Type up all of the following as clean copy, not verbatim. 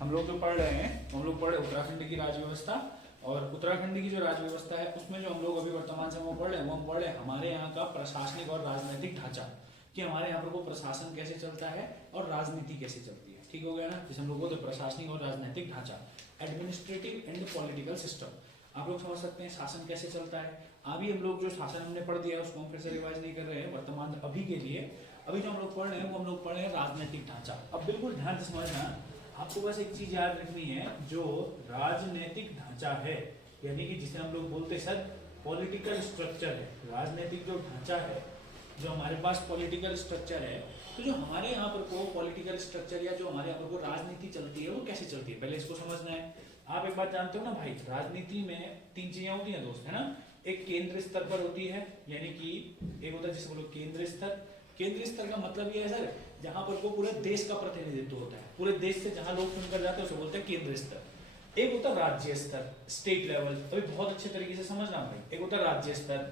हम लोग जो पढ़ रहे हैं हम लोग पढ़ रहे उत्तराखंड की राज्य व्यवस्था। और उत्तराखंड की जो राज्य व्यवस्था है उसमें जो हम लोग अभी वर्तमान समय में पढ़ रहे हैं वो हम पढ़ रहे हैं हमारे यहाँ का प्रशासनिक और राजनीतिक ढांचा, कि हमारे यहाँ पर वो प्रशासन कैसे चलता है और राजनीति कैसे चलती है। ठीक हो गया ना। जैसे हम लोग बोलते हैं प्रशासनिक और राजनीतिक ढांचा, एडमिनिस्ट्रेटिव एंड पॉलिटिकल सिस्टम। आप लोग समझ सकते हैं शासन कैसे चलता है। अभी हम लोग जो शासन हमने पढ़ दिया है उसको हम फिर से रिवाइज नहीं कर रहे हैं वर्तमान अभी के लिए। अभी जो हम लोग पढ़ रहे हैं वो हम लोग पढ़ रहे हैं राजनीतिक ढांचा। अब बिल्कुल ध्यान से समझना, आपको बस एक चीज याद रखनी है, जो राजनीतिक ढांचा है यानी कि जिसे हम लोग बोलते हैं सर पॉलिटिकल स्ट्रक्चर है। राजनीतिक जो ढांचा है, जो हमारे पास पॉलिटिकल स्ट्रक्चर है, तो जो हमारे यहाँ पर को पॉलिटिकल स्ट्रक्चर या जो हमारे यहाँ पर को राजनीति चलती है वो कैसे चलती है, पहले इसको समझना है। आप एक बात जानते हो ना भाई, राजनीति में तीन चीजें होती हैं दोस्त, है ना। एक केंद्र स्तर पर होती है, यानी कि एक होता है जिसे बोलो केंद्र स्तर। केंद्रीय स्तर का मतलब ये है सर जहां पर को पूरे देश का प्रतिनिधित्व होता है, पूरे देश से जहां लोग चुनकर जाते हैं उसे बोलते हैं केंद्रीय स्तर। एक होता है राज्य स्तर, स्टेट लेवल, अभी बहुत अच्छे तरीके से समझना भाई। एक होता है राज्य स्तर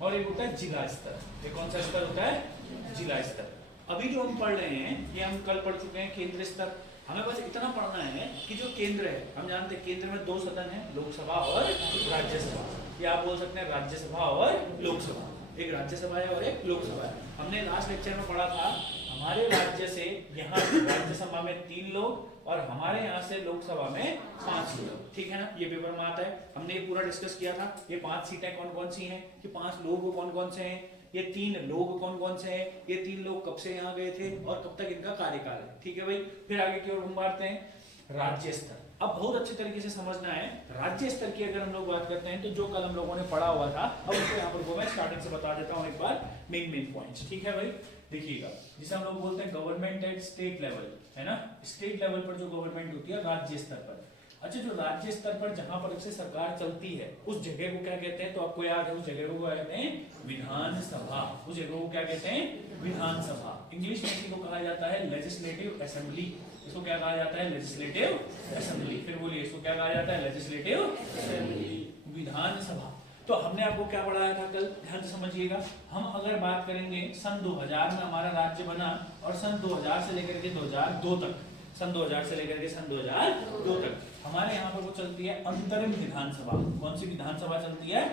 और एक होता है जिला स्तर। ये कौन सा स्तर होता है? जिला स्तर। अभी जो हम पढ़ रहे हैं ये हम कल पढ़ चुके हैं केंद्रीय स्तर। हमें बस इतना पढ़ना है कि जो केंद्र है, हम जानते हैं केंद्र में दो सदन है, लोकसभा और राज्यसभा, या आप बोल सकते हैं राज्यसभा और लोकसभा। एक राज्यसभा है और एक लोकसभा है। हमने लास्ट लेक्चर में पढ़ा था हमारे राज्य से यहाँ राज्यसभा में 3 लोग और हमारे यहाँ से लोकसभा में 5 लोग। ठीक है ना, ये पेपर में आता है। हमने ये पूरा डिस्कस किया था। ये 5 सीटें कौन कौन सी हैं, कि 5 लोग कौन कौन से हैं, ये 3 लोग कौन कौन से हैं, ये 3 लोग कब से यहाँ गए थे और कब तक इनका कार्यकाल है। ठीक है भाई। फिर आगे की ओर हम बढ़ते हैं राज्य स्तर। अब बहुत अच्छे तरीके से समझना है राज्य स्तर की अगर हम लोग बात करते हैं तो जो कल हम लोगों ने पढ़ा हुआ था, अब उसको यहाँ पर मैं स्टार्टिंग से बता देता हूँ एक बार मेन पॉइंट्स। ठीक है भाई, देखिएगा जिसे हम लोग बोलते हैं गवर्नमेंट एट स्टेट लेवल, है ना। स्टेट लेवल पर जो गवर्नमेंट होती है राज्य स्तर पर। अच्छा, जो राज्य स्तर पर जहां पर से सरकार चलती है उस जगह को क्या कहते हैं, तो आपको याद है उस जगह को कहते हैं विधानसभा। उस जगह को क्या कहते हैं? विधानसभा। इंग्लिश में इसी को कहा जाता है लेजिस्लेटिव असेंबली। इसको क्या कहा जाता है? Legislative assembly. फिर बोलिए इसको क्या कहा जाता है? लेजिस्लेटिव असेंबली, विधानसभा। तो हमने आपको क्या पढ़ाया था कल, ध्यान से समझिएगा। हम अगर बात करेंगे सन 2000 में हमारा राज्य बना और सन 2000 से लेकर के 2002 तक, सन 2000 से लेकर के सन 2002 तक हमारे यहाँ पर वो चलती है अंतरिम विधानसभा। कौन सी विधानसभा चलती है?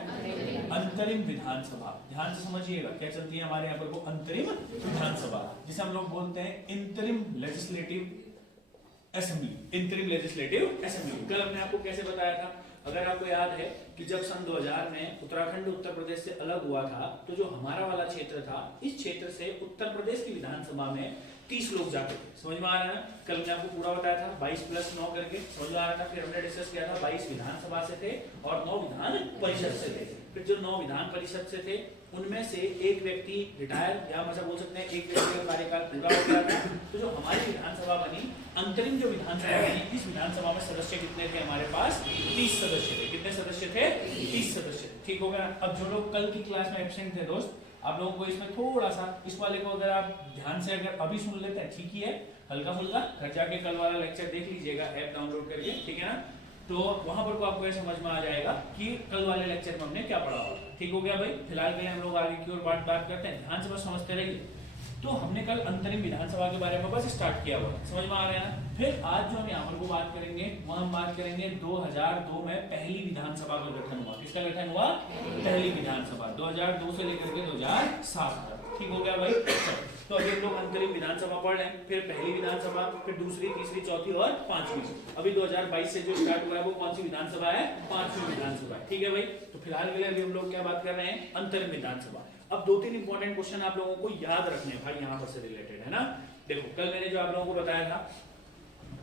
अंतरिम विधानसभा। ध्यान से समझिएगा क्या चलती है हमारे यहाँ पर वो अंतरिम विधानसभा, जिसे हम लोग बोलते हैं interim legislative assembly. Interim legislative assembly कल हमने आपको कैसे बताया था, अगर आपको याद है कि जब सन 2000 में उत्तराखंड उत्तर प्रदेश से अलग हुआ था तो जो हमारा वाला क्षेत्र था, इस क्षेत्र से उत्तर प्रदेश की विधानसभा में 30 लोग जाते थे। समझ में आ रहा है ना। कल मैंने आपको पूरा बताया था 22 + 9 करके, समझ में आ रहा था। फिर हमने डिस्कस किया था 22 विधानसभा से थे और 9 विधान परिषद से थे। फिर जो 9 विधान परिषद से थे उनमें से एक व्यक्ति रिटायर, या मतलब बोल सकते हैं एक व्यक्ति का कार्यकाल पूरा हो गया था। तो जो हमारी विधानसभा बनी, अंतरिम जो विधानसभा बनी, इस विधानसभा में सदस्य कितने थे हमारे पास? 30 सदस्य थे। कितने सदस्य थे? 30 सदस्य। ठीक हो गया। अब जो लोग कल की क्लास में एब्सेंट थे दोस्त, आप लोगों को इसमें थोड़ा सा इस वाले को अगर आप ध्यान से अगर अभी सुन लेते हैं ठीक ही है, हल्का फुल्का घर जाके कल वाला लेक्चर देख लीजिएगा ऐप डाउनलोड करके, ठीक है ना। तो वहां पर को आपको ये समझ में आ जाएगा कि कल वाले लेक्चर में हमने क्या पढ़ा होगा। ठीक हो गया भाई। फिलहाल के लिए हम लोग आगे की ओर बात करते हैं, ध्यान से बस समझते रहिए। तो हमने कल अंतरिम विधानसभा के बारे में बस स्टार्ट किया हुआ, समझ में आ रहा है ना। फिर आज जो हम यहाँ पर बात करेंगे वह हम बात करेंगे 2002 में पहली विधानसभा का गठन हुआ। किसका गठन हुआ? पहली विधानसभा 2002 से लेकर के 2007 तक। ठीक हो गया भाई। तो अभी हम लोग अंतरिम विधानसभा पढ़ रहे हैं, फिर पहली विधानसभा, फिर दूसरी, तीसरी, चौथी और पांचवी। अभी 2022 से जो स्टार्ट हुआ है वो कौन सी विधानसभा है? 5वीं विधानसभा। ठीक है भाई। तो फिलहाल के लिए अभी हम लोग क्या बात कर रहे हैं? अंतरिम विधानसभा। अब 2-3 इंपॉर्टेंट क्वेश्चन आप लोगों को याद रखने हैं भाई यहाँ पर से रिलेटेड, है ना। देखो कल मैंने जो आप लोगों को बताया था,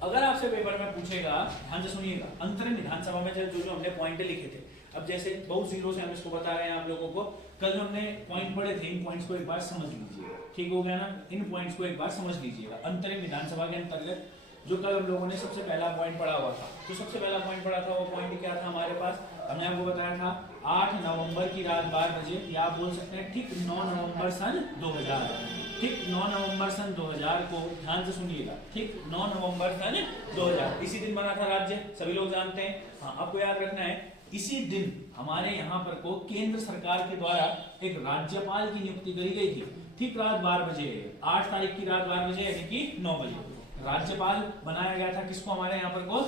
अगर आपसे पेपर में पूछेगा, ध्यान से सुनिएगा, अंतरिम विधानसभा में जो हमने पॉइंट लिखे थे, अब जैसे बहुत जीरो से हम इसको बता रहे हैं आप लोगों को, कल जो हमने पॉइंट पढ़े थे इन पॉइंट्स को एक बार समझ लीजिएगा। ठीक हो गया ना। इन पॉइंट्स को एक बार समझ लीजिएगा। अंतरिम विधानसभा के अंतर्गत जो कल हम लोगों ने सबसे पहला पॉइंट पढ़ा हुआ था, जो सबसे पहला पॉइंट पढ़ा था वो पॉइंट क्या था हमारे पास? हमने आपको बताया था 8 नवंबर की रात 12 बजे, या आप बोल सकते हैं ठीक 9 नवंबर सन 2000। ठीक 9 नवंबर सन 2000 को ध्यान से सुनिएगा, ठीक 9 नवंबर सन 2000 इसी दिन बना था राज्य, सभी लोग जानते हैं। हाँ, आपको याद रखना है इसी दिन हमारे यहाँ पर को केंद्र सरकार के द्वारा एक राज्यपाल की नियुक्ति करी गई थी। ठीक रात 12 बजे, 8 तारीख की रात 12 बजे यानी कि 9 बजे। राज्यपाल बनाया गया था किसको हमारे यहाँ पर को?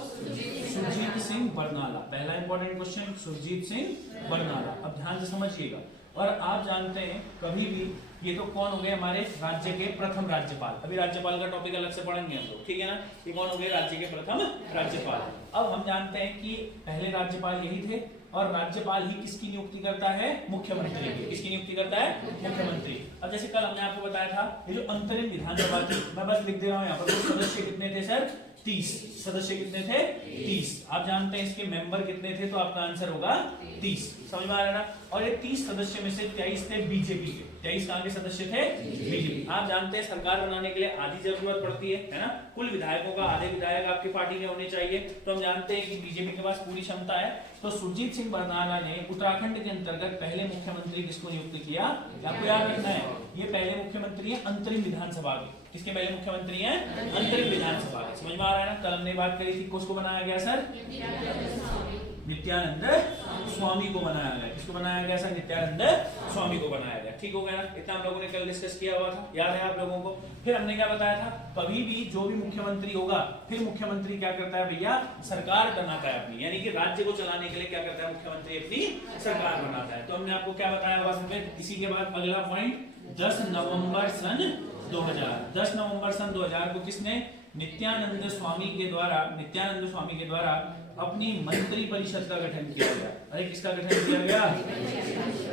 सुरजीत सिंह बरनाला। पहला इंपॉर्टेंट क्वेश्चन सुरजीत सिंह बरनाला। अब ध्यान से समझिएगा। और आप जानते हैं कभी भी ये तो कौन हो गए हमारे राज्य के प्रथम राज्यपाल। अभी राज्यपाल का टॉपिक अलग से पढ़ेंगे हम लोग, ठीक है ना। ये कौन हो गए राज्य के प्रथम राज्यपाल। अब हम जानते हैं कि पहले राज्यपाल यही थे और राज्यपाल ही किसकी नियुक्ति करता है? मुख्यमंत्री की। किसकी नियुक्ति करता है? मुख्यमंत्री। अब जैसे कल हमने आपको बताया था ये जो अंतरिम विधानसभा थी, मैं बस लिख दे रहा हूँ यहाँ पर, सदस्य कितने थे सर? 30। सदस्य कितने थे? 30। आप जानते हैं इसके मेंबर कितने थे, तो आपका आंसर होगा 30। समझ में आ रहा है ना। और ये 30 सदस्य में से 23 थे बीजेपी के। 23 कहां के सदस्य थे? बीजेपी। आप जानते हैं सरकार बनाने के लिए आधी जरूरत पड़ती है ना। कुल विधायकों का आधे विधायक आपकी पार्टी के होने चाहिए। तो हम जानते हैं कि बीजेपी के पास पूरी क्षमता है। तो सुरजीत सिंह बरनाला ने उत्तराखंड के अंतर्गत पहले मुख्यमंत्री किसको नियुक्त किया? आपको याद रखना है ये पहले मुख्यमंत्री है अंतरिम विधानसभा के। किसके पहले मुख्यमंत्री हैं? अंतरिम विधानसभा के। समझ में आ रहा है ना। कल हमने बात करी थी किसको बनाया गया सर? नित्यानंद स्वामी को बनाया गया। किसको बनाया गया सर? नित्यानंद स्वामी को बनाया गया। ठीक हो गया ना। इतना हम लोगों ने कल डिस्कस किया हुआ था, याद है आप लोगों को। फिर हमने क्या बताया था, कभी भी जो भी मुख्यमंत्री होगा फिर मुख्यमंत्री क्या करता है भैया? सरकार बनाता है अपनी, यानी कि राज्य को चलाने के लिए क्या करता है मुख्यमंत्री? अपनी सरकार बनाता है। तो हमने आपको क्या बताया हुआ सर? इसी के बाद अगला पॉइंट 10 नवंबर सन 2000। 10 नवंबर सन 2000 को किसने? नित्यानंद स्वामी के द्वारा अपनी मंत्री परिषद का गठन किया गया। अरे किसका गठन किया गया?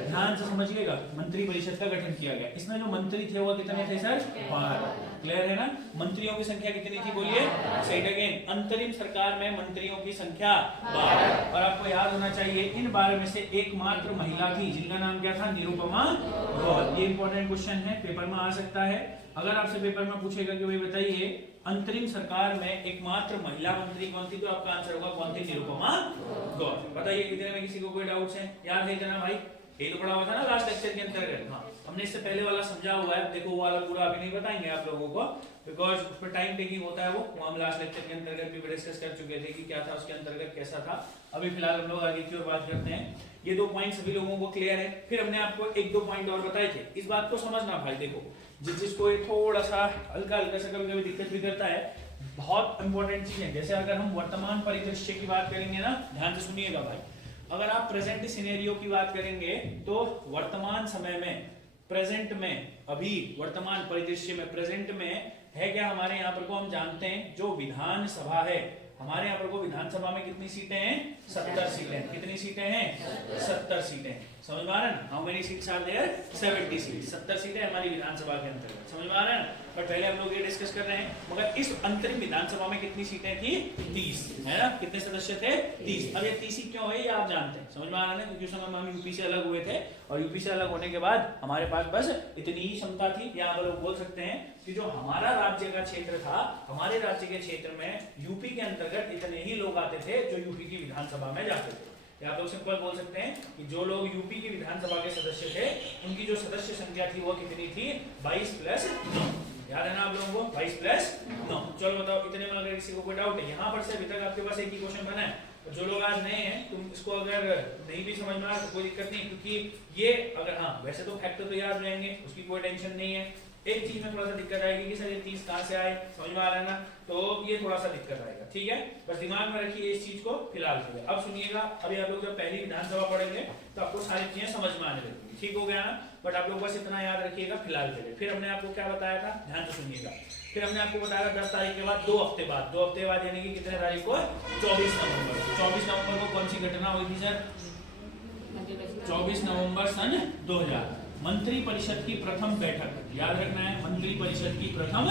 ध्यान से समझिएगा, मंत्री परिषद का गठन किया गया। इसमें जो मंत्री थे वो कितने थे सर? 12। क्लियर है ना। मंत्रियों की संख्या कितनी थी बोलिए? सेट अगेन, अंतरिम सरकार में मंत्रियों की संख्या 12। और आपको याद होना चाहिए इन 12 में से एकमात्र महिला थी जिनका नाम क्या था? निरुपमा गौर। ये इंपॉर्टेंट क्वेश्चन है, पेपर में आ सकता है। अगर आपसे पेपर में पूछेगा कि भाई बताइए अंतरिम सरकार में एकमात्र महिला मंत्री कौन थी, तो आपका आंसर होगा कौन थी? निरुपमा गौर। बताइए इतने में किसी को कोई डाउट्स है? याद है इतना भाई? ये तो पढ़ा हुआ था ना लास्ट लेक्चर के अंतर्गत। हाँ, हमने इससे पहले वाला समझा हुआ है। देखो वो वाला पूरा अभी नहीं बताएंगे आप लोगों को, बिकॉज उस पर टाइम टेकिंग होता है। वो हम लास्ट लेक्चर के अंतर्गत भी डिस्कस कर चुके थे कि क्या था उसके अंतर्गत, कैसा था। अभी फिलहाल हम लोग आगे की ओर बात करते हैं। ये 2 पॉइंट सभी लोगों को क्लियर है। फिर हमने आपको 1-2 पॉइंट और बताए थे। इस बात को समझना भाई, देखो जिसको ये थोड़ा सा हल्का सा कभी कभी दिक्कत भी करता है, बहुत इंपॉर्टेंट चीज है। जैसे अगर हम वर्तमान परिदृश्य की बात करेंगे ना, ध्यान से सुनिएगा भाई। अगर आप प्रेजेंट सिनेरियो की बात करेंगे तो वर्तमान समय में, प्रेजेंट में, अभी वर्तमान परिदृश्य में, प्रेजेंट में है क्या हमारे यहाँ पर को हम जानते हैं जो विधानसभा है हमारे यहाँ पर को विधानसभा में कितनी सीटें हैं? 70 सीटें। कितनी सीटें हैं? 70 सीटें। समझ में आ रहा है? How many seats are there? 70 seat. 70 सीटें हमारी विधानसभा के अंतर्गत। समझ में आ रहा है? पर पहले हम लोग ये डिस्कस कर रहे हैं, मगर इस अंतरिम विधानसभा में कितनी सीटें थी? 30, है ना। कितने सदस्य थे? 30। अब ये 30 क्यों है ये आप जानते हैं। समझ में आ रहा है? क्योंकि उस समय हम यूपी से अलग हुए थे और यूपी से अलग होने के बाद हमारे पास बस इतनी ही क्षमता थी, या आप लोग बोल सकते हैं कि जो हमारा राज्य का क्षेत्र था, हमारे राज्य के क्षेत्र में यूपी के अंतर्गत इतने ही लोग आते थे जो यूपी की विधानसभा में जाते थे। या आप लोग सिंपल बोल सकते हैं कि जो लोग यूपी की विधानसभा के सदस्य थे उनकी जो सदस्य संख्या थी वो कितनी थी? 22 + 9। याद है ना आप लोगों को? 22 + 9। चलो बताओ इतने में अगर किसी को कोई डाउट है। यहाँ पर से अभी तक आपके पास एक ही क्वेश्चन बना है। जो लोग आज नए हैं तुम इसको अगर नहीं भी समझ में आ तो कोई दिक्कत नहीं, क्योंकि ये अगर हाँ वैसे तो फैक्टर तो याद रहेंगे, उसकी कोई टेंशन नहीं है। एक चीज में थोड़ा सा दिक्कत आएगी कि सर ये 30 कहां से आए, समझ में आ रहा है ना, तो ये थोड़ा सा दिक्कत आएगा। ठीक है, बस दिमाग में रखिए इस चीज को फिलहाल के लिए। अब सुनिएगा, अभी आप लोग जब पहली विधानसभा पढ़ेंगे तो आपको सारी चीजें समझ में आने लगेंगी। ठीक हो गया ना, बट आप लोग बस इतना याद रखिएगा फिलहाल के लिए। फिर हमने आपको क्या बताया था, ध्यान से सुनिएगा। फिर हमने आपको बताया 10 तारीख के बाद 2 हफ्ते बाद, 2 हफ्ते बाद यानी कि कितने तारीख को? 24 नवंबर। 24 नवंबर को कौन सी घटना हुई थी सर? 24 नवंबर सन 2000 मंत्री परिषद की प्रथम बैठक। याद रखना है, मंत्री परिषद की प्रथम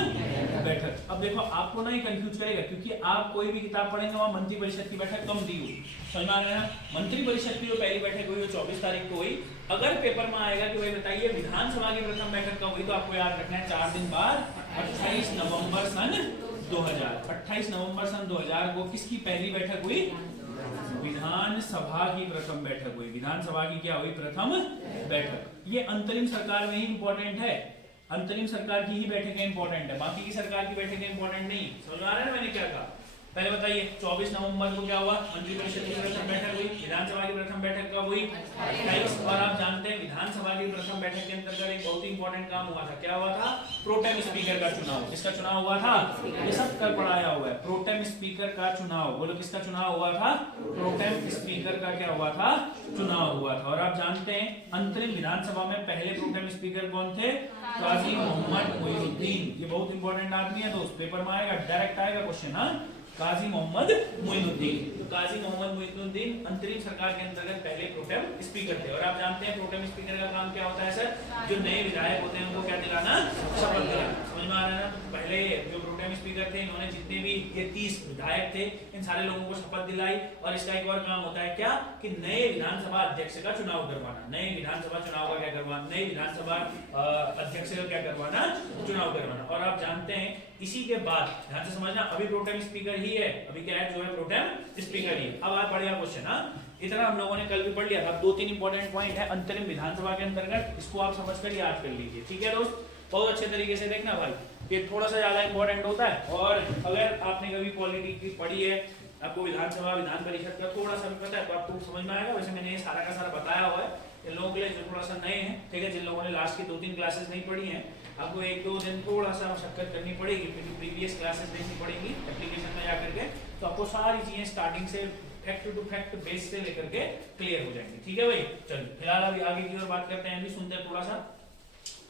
बैठक। अब देखो आपको ना ही कंफ्यूज करेगा, क्योंकि आप कोई भी किताब पढ़ेंगे वहां मंत्री परिषद की बैठक कम दी हुई, समझ में आ रहा है। मंत्री परिषद की जो पहली बैठक हुई वो 24 तारीख को हुई। अगर पेपर में आएगा कि भाई बताइए विधानसभा की प्रथम बैठक कब हुई, तो आपको याद रखना है 4 दिन बाद 28 नवंबर सन 2000। 28 नवंबर सन 2000 को किसकी पहली बैठक हुई? विधानसभा की प्रथम बैठक हुई। विधानसभा की क्या हुई? प्रथम बैठक। ये अंतरिम सरकार में ही इंपॉर्टेंट है, अंतरिम सरकार की ही बैठकें इंपॉर्टेंट है, बाकी की सरकार की बैठकें इंपॉर्टेंट नहीं। समझ आ रहा है मैंने क्या कहा? पहले बताइए 24 नवंबर को क्या हुआ, मंत्रिपरिषद की प्रथम बैठक हुई, विधानसभा की प्रथम बैठक कब हुई 28। और आप जानते हैं विधानसभा की प्रथम बैठक के अंतर्गत एक बहुत ही इंपॉर्टेंट काम हुआ था, क्या हुआ था, प्रोटेम स्पीकर का चुनाव। किसका चुनाव हुआ था, ये सब कल पढ़ाया हुआ है, प्रोटेम स्पीकर का चुनाव। बोलो किसका चुनाव हुआ था, प्रोटेम स्पीकर का क्या हुआ था, चुनाव हुआ था। और आप जानते हैं अंतरिम विधानसभा में पहले प्रोटेम स्पीकर कौन थे, काजी मोहम्मद मोइनुद्दीन। ये बहुत इंपॉर्टेंट आदमी है, तो उस पेपर में आएगा, डायरेक्ट आएगा क्वेश्चन। हाँ, काजी मोहम्मद मोइनुद्दीन। तो काजी मोहम्मद मोइनुद्दीन अंतरिम सरकार के अंतर्गत पहले प्रोटेम स्पीकर थे। और आप जानते हैं प्रोटेम स्पीकर का काम क्या होता है सर, जो नए विधायक होते हैं उनको क्या दिलाना, शपथ दिलाना। समझ में आ रहा है ना। तो पहले जो प्रोटेम स्पीकर थे इन्होंने जितने भी ये 30 विधायक थे इन सारे लोगों को शपथ दिलाई। और इसका एक और काम होता है क्या, कि नए विधानसभा अध्यक्ष का चुनाव करवाना, नए विधानसभा चुनाव का क्या करवाना, नए विधानसभा अध्यक्ष का क्या करवाना, चुनाव करवाना। और आप जानते हैं इसी के बाद ध्यान से समझना, अभी प्रोटेम स्पीकर ही है, अभी क्या है, जो है प्रोटेम स्पीकर ही। अब आप बढ़िया क्वेश्चन। इतना हम लोगों ने कल भी पढ़ लिया था। 2-3 इंपॉर्टेंट पॉइंट है अंतरिम विधानसभा के अंतर्गत, इसको आप समझ कर याद कर लीजिए। ठीक है दोस्त, बहुत अच्छे तरीके से देखना भाई, ये थोड़ा सा ज्यादा इंपॉर्टेंट होता है। और अगर आपने कभी पॉलिटिक्स की पढ़ी है, आपको विधानसभा विधान परिषद का थोड़ा सा भी पता है, तो आपको समझ में आएगा। वैसे मैंने ये सारा का सारा बताया हुआ है इन लोगों के लिए जो थोड़ा सा नए हैं। ठीक है, जिन लोगों ने लास्ट की 2-3 क्लासेस नहीं पढ़ी हैं, आपको 1-2 दिन थोड़ा सा मशक्कत करनी पड़ेगी, प्रीवियस क्लासेस देखनी पड़ेगी एप्लीकेशन में जाकर के, तो आपको सारी चीजें स्टार्टिंग से फैक्ट टू फैक्ट बेस से लेकर के क्लियर हो जाएंगी। ठीक है भाई, चलिए फिलहाल अभी आगे की ओर बात करते हैं, अभी सुनते हैं थोड़ा सा।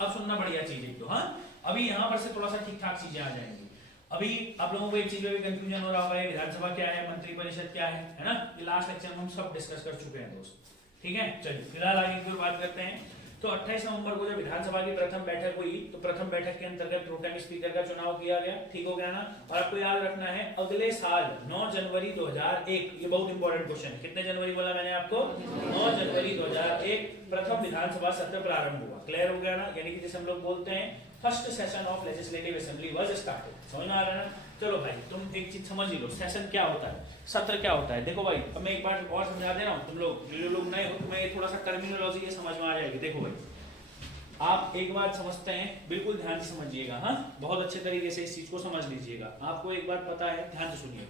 अब सुनना बढ़िया चीज एक तो, हाँ अभी यहाँ पर से थोड़ा सा ठीक ठाक चीजें आ जाएंगी। अभी आप लोगों को एक चीज में भी कंफ्यूजन हो रहा होगा, विधानसभा क्या है, मंत्रिपरिषद क्या है ना, ये लास्ट लेक्चर में हम सब डिस्कस कर चुके हैं दोस्त। ठीक है, चलिए फिलहाल आगे की ओर बात करते हैं। तो 28 नवंबर को जब विधानसभा की प्रथम बैठक हुई, तो प्रथम बैठक के अंतर्गत प्रोटेम स्पीकर का चुनाव किया गया। ठीक हो गया ना। और आपको याद रखना है अगले साल 9 जनवरी 2001, ये बहुत इंपॉर्टेंट क्वेश्चन है, कितने जनवरी बोला मैंने आपको, 9 जनवरी 2001 प्रथम विधानसभा सत्र प्रारंभ हुआ। क्लियर हो गया ना, यानी कि जैसे हम लोग बोलते हैं first session of legislative assembly was started. समझ में आ रहा है ना। चलो भाई तुम एक चीज समझ ही लो, सेशन क्या होता है, सत्र क्या होता है। देखो भाई अब मैं एक बार और समझा दे रहा हूँ, तुम लोग जो लोग नए हो तुम्हें थोड़ा सा टर्मिनोलॉजी ये समझ में आ जाएगी। देखो भाई आप एक बात समझते हैं, बिल्कुल ध्यान से समझिएगा, हाँ बहुत अच्छे तरीके से इस चीज को समझ लीजिएगा। आपको एक बात पता है, ध्यान से सुनिए,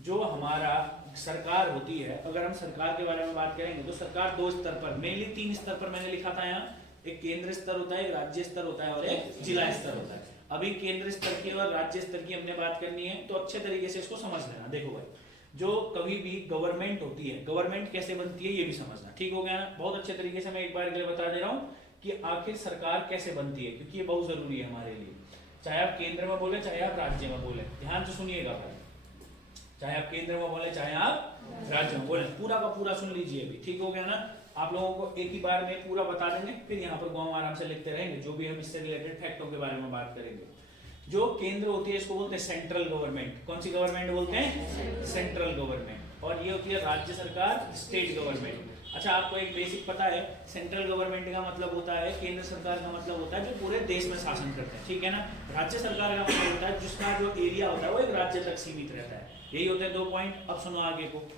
जो हमारा सरकार होती है, अगर हम सरकार के बारे में बात करेंगे तो सरकार 2 स्तर पर, मेनली 3 स्तर पर मैंने लिखा था यहाँ, एक केंद्र स्तर होता है, एक राज्य स्तर होता है और एक जिला स्तर होता है। अभी केंद्र स्तर की और राज्य स्तर की हमने बात करनी है, तो अच्छे तरीके से इसको समझ लेना। देखो भाई जो कभी भी गवर्नमेंट होती है, गवर्नमेंट कैसे बनती है ये भी समझना। ठीक हो गया ना। बहुत अच्छे तरीके से मैं एक बार के लिए बता दे रहा हूँ कि आखिर सरकार कैसे बनती है, क्योंकि ये बहुत जरूरी है हमारे लिए। चाहे आप केंद्र में बोले चाहे आप राज्य में बोले, ध्यान से सुनिएगा भाई, चाहे आप केंद्र में बोले चाहे आप राज्य में बोले, पूरा का पूरा सुन लीजिए अभी। ठीक हो गया ना। आप लोगों को एक ही बार में पूरा बता देंगे, फिर यहाँ पर गाँव आराम से लिखते रहेंगे, जो भी हम इससे रिलेटेड फैक्टों के बारे में बात करेंगे। जो केंद्र होती है इसको बोलते हैं सेंट्रल गवर्नमेंट। कौन सी गवर्नमेंट बोलते हैं, सेंट्रल गवर्नमेंट। और ये होती है राज्य सरकार, स्टेट गवर्नमेंट। अच्छा आपको एक बेसिक पता है, सेंट्रल गवर्नमेंट का मतलब होता है, केंद्र सरकार का मतलब होता है जो पूरे देश में शासन करते हैं। ठीक है ना। राज्य सरकार का मतलब होता है जिसका जो एरिया होता है वो एक राज्य तक सीमित रहता है। यही होते हैं 2 पॉइंट। अब सुनो आगे को,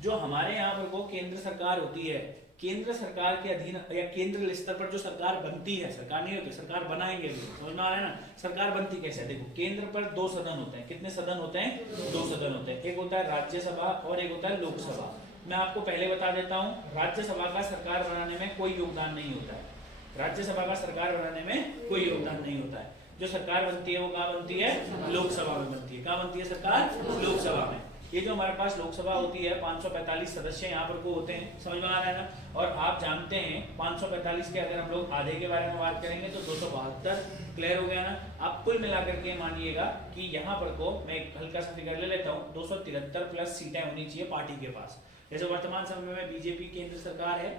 जो हमारे यहाँ पर को केंद्र सरकार होती है, केंद्र सरकार के अधीन या केंद्र स्तर पर जो सरकार बनती है, सरकार नहीं होती, सरकार बनाएंगे भी, समझ में आ रहा है ना। सरकार बनती कैसे है, देखो केंद्र पर 2 सदन होते हैं। कितने सदन होते हैं, 2 सदन होते हैं। एक होता है राज्यसभा और एक होता है लोकसभा। मैं आपको पहले बता देता हूँ, राज्यसभा का सरकार बनाने में कोई योगदान नहीं होता है, राज्यसभा का सरकार बनाने में कोई योगदान नहीं होता है। जो सरकार बनती है वो कहाँ बनती है, लोकसभा में बनती है। कहाँ बनती है सरकार, लोकसभा में। ये जो हमारे पास लोकसभा होती है 545 सदस्य यहाँ पर को होते हैं, समझ में आ रहा है ना। और आप जानते हैं 545 के अगर हम लोग आधे के बारे में बात करेंगे तो 272। क्लियर हो गया ना। आप कुल मिलाकर के मानिएगा कि यहाँ पर को मैं एक हल्का सा फिगर ले लेता हूँ, 273 प्लस सीटें होनी चाहिए पार्टी के पास। जैसे वर्तमान समय में बीजेपी केंद्र सरकार है,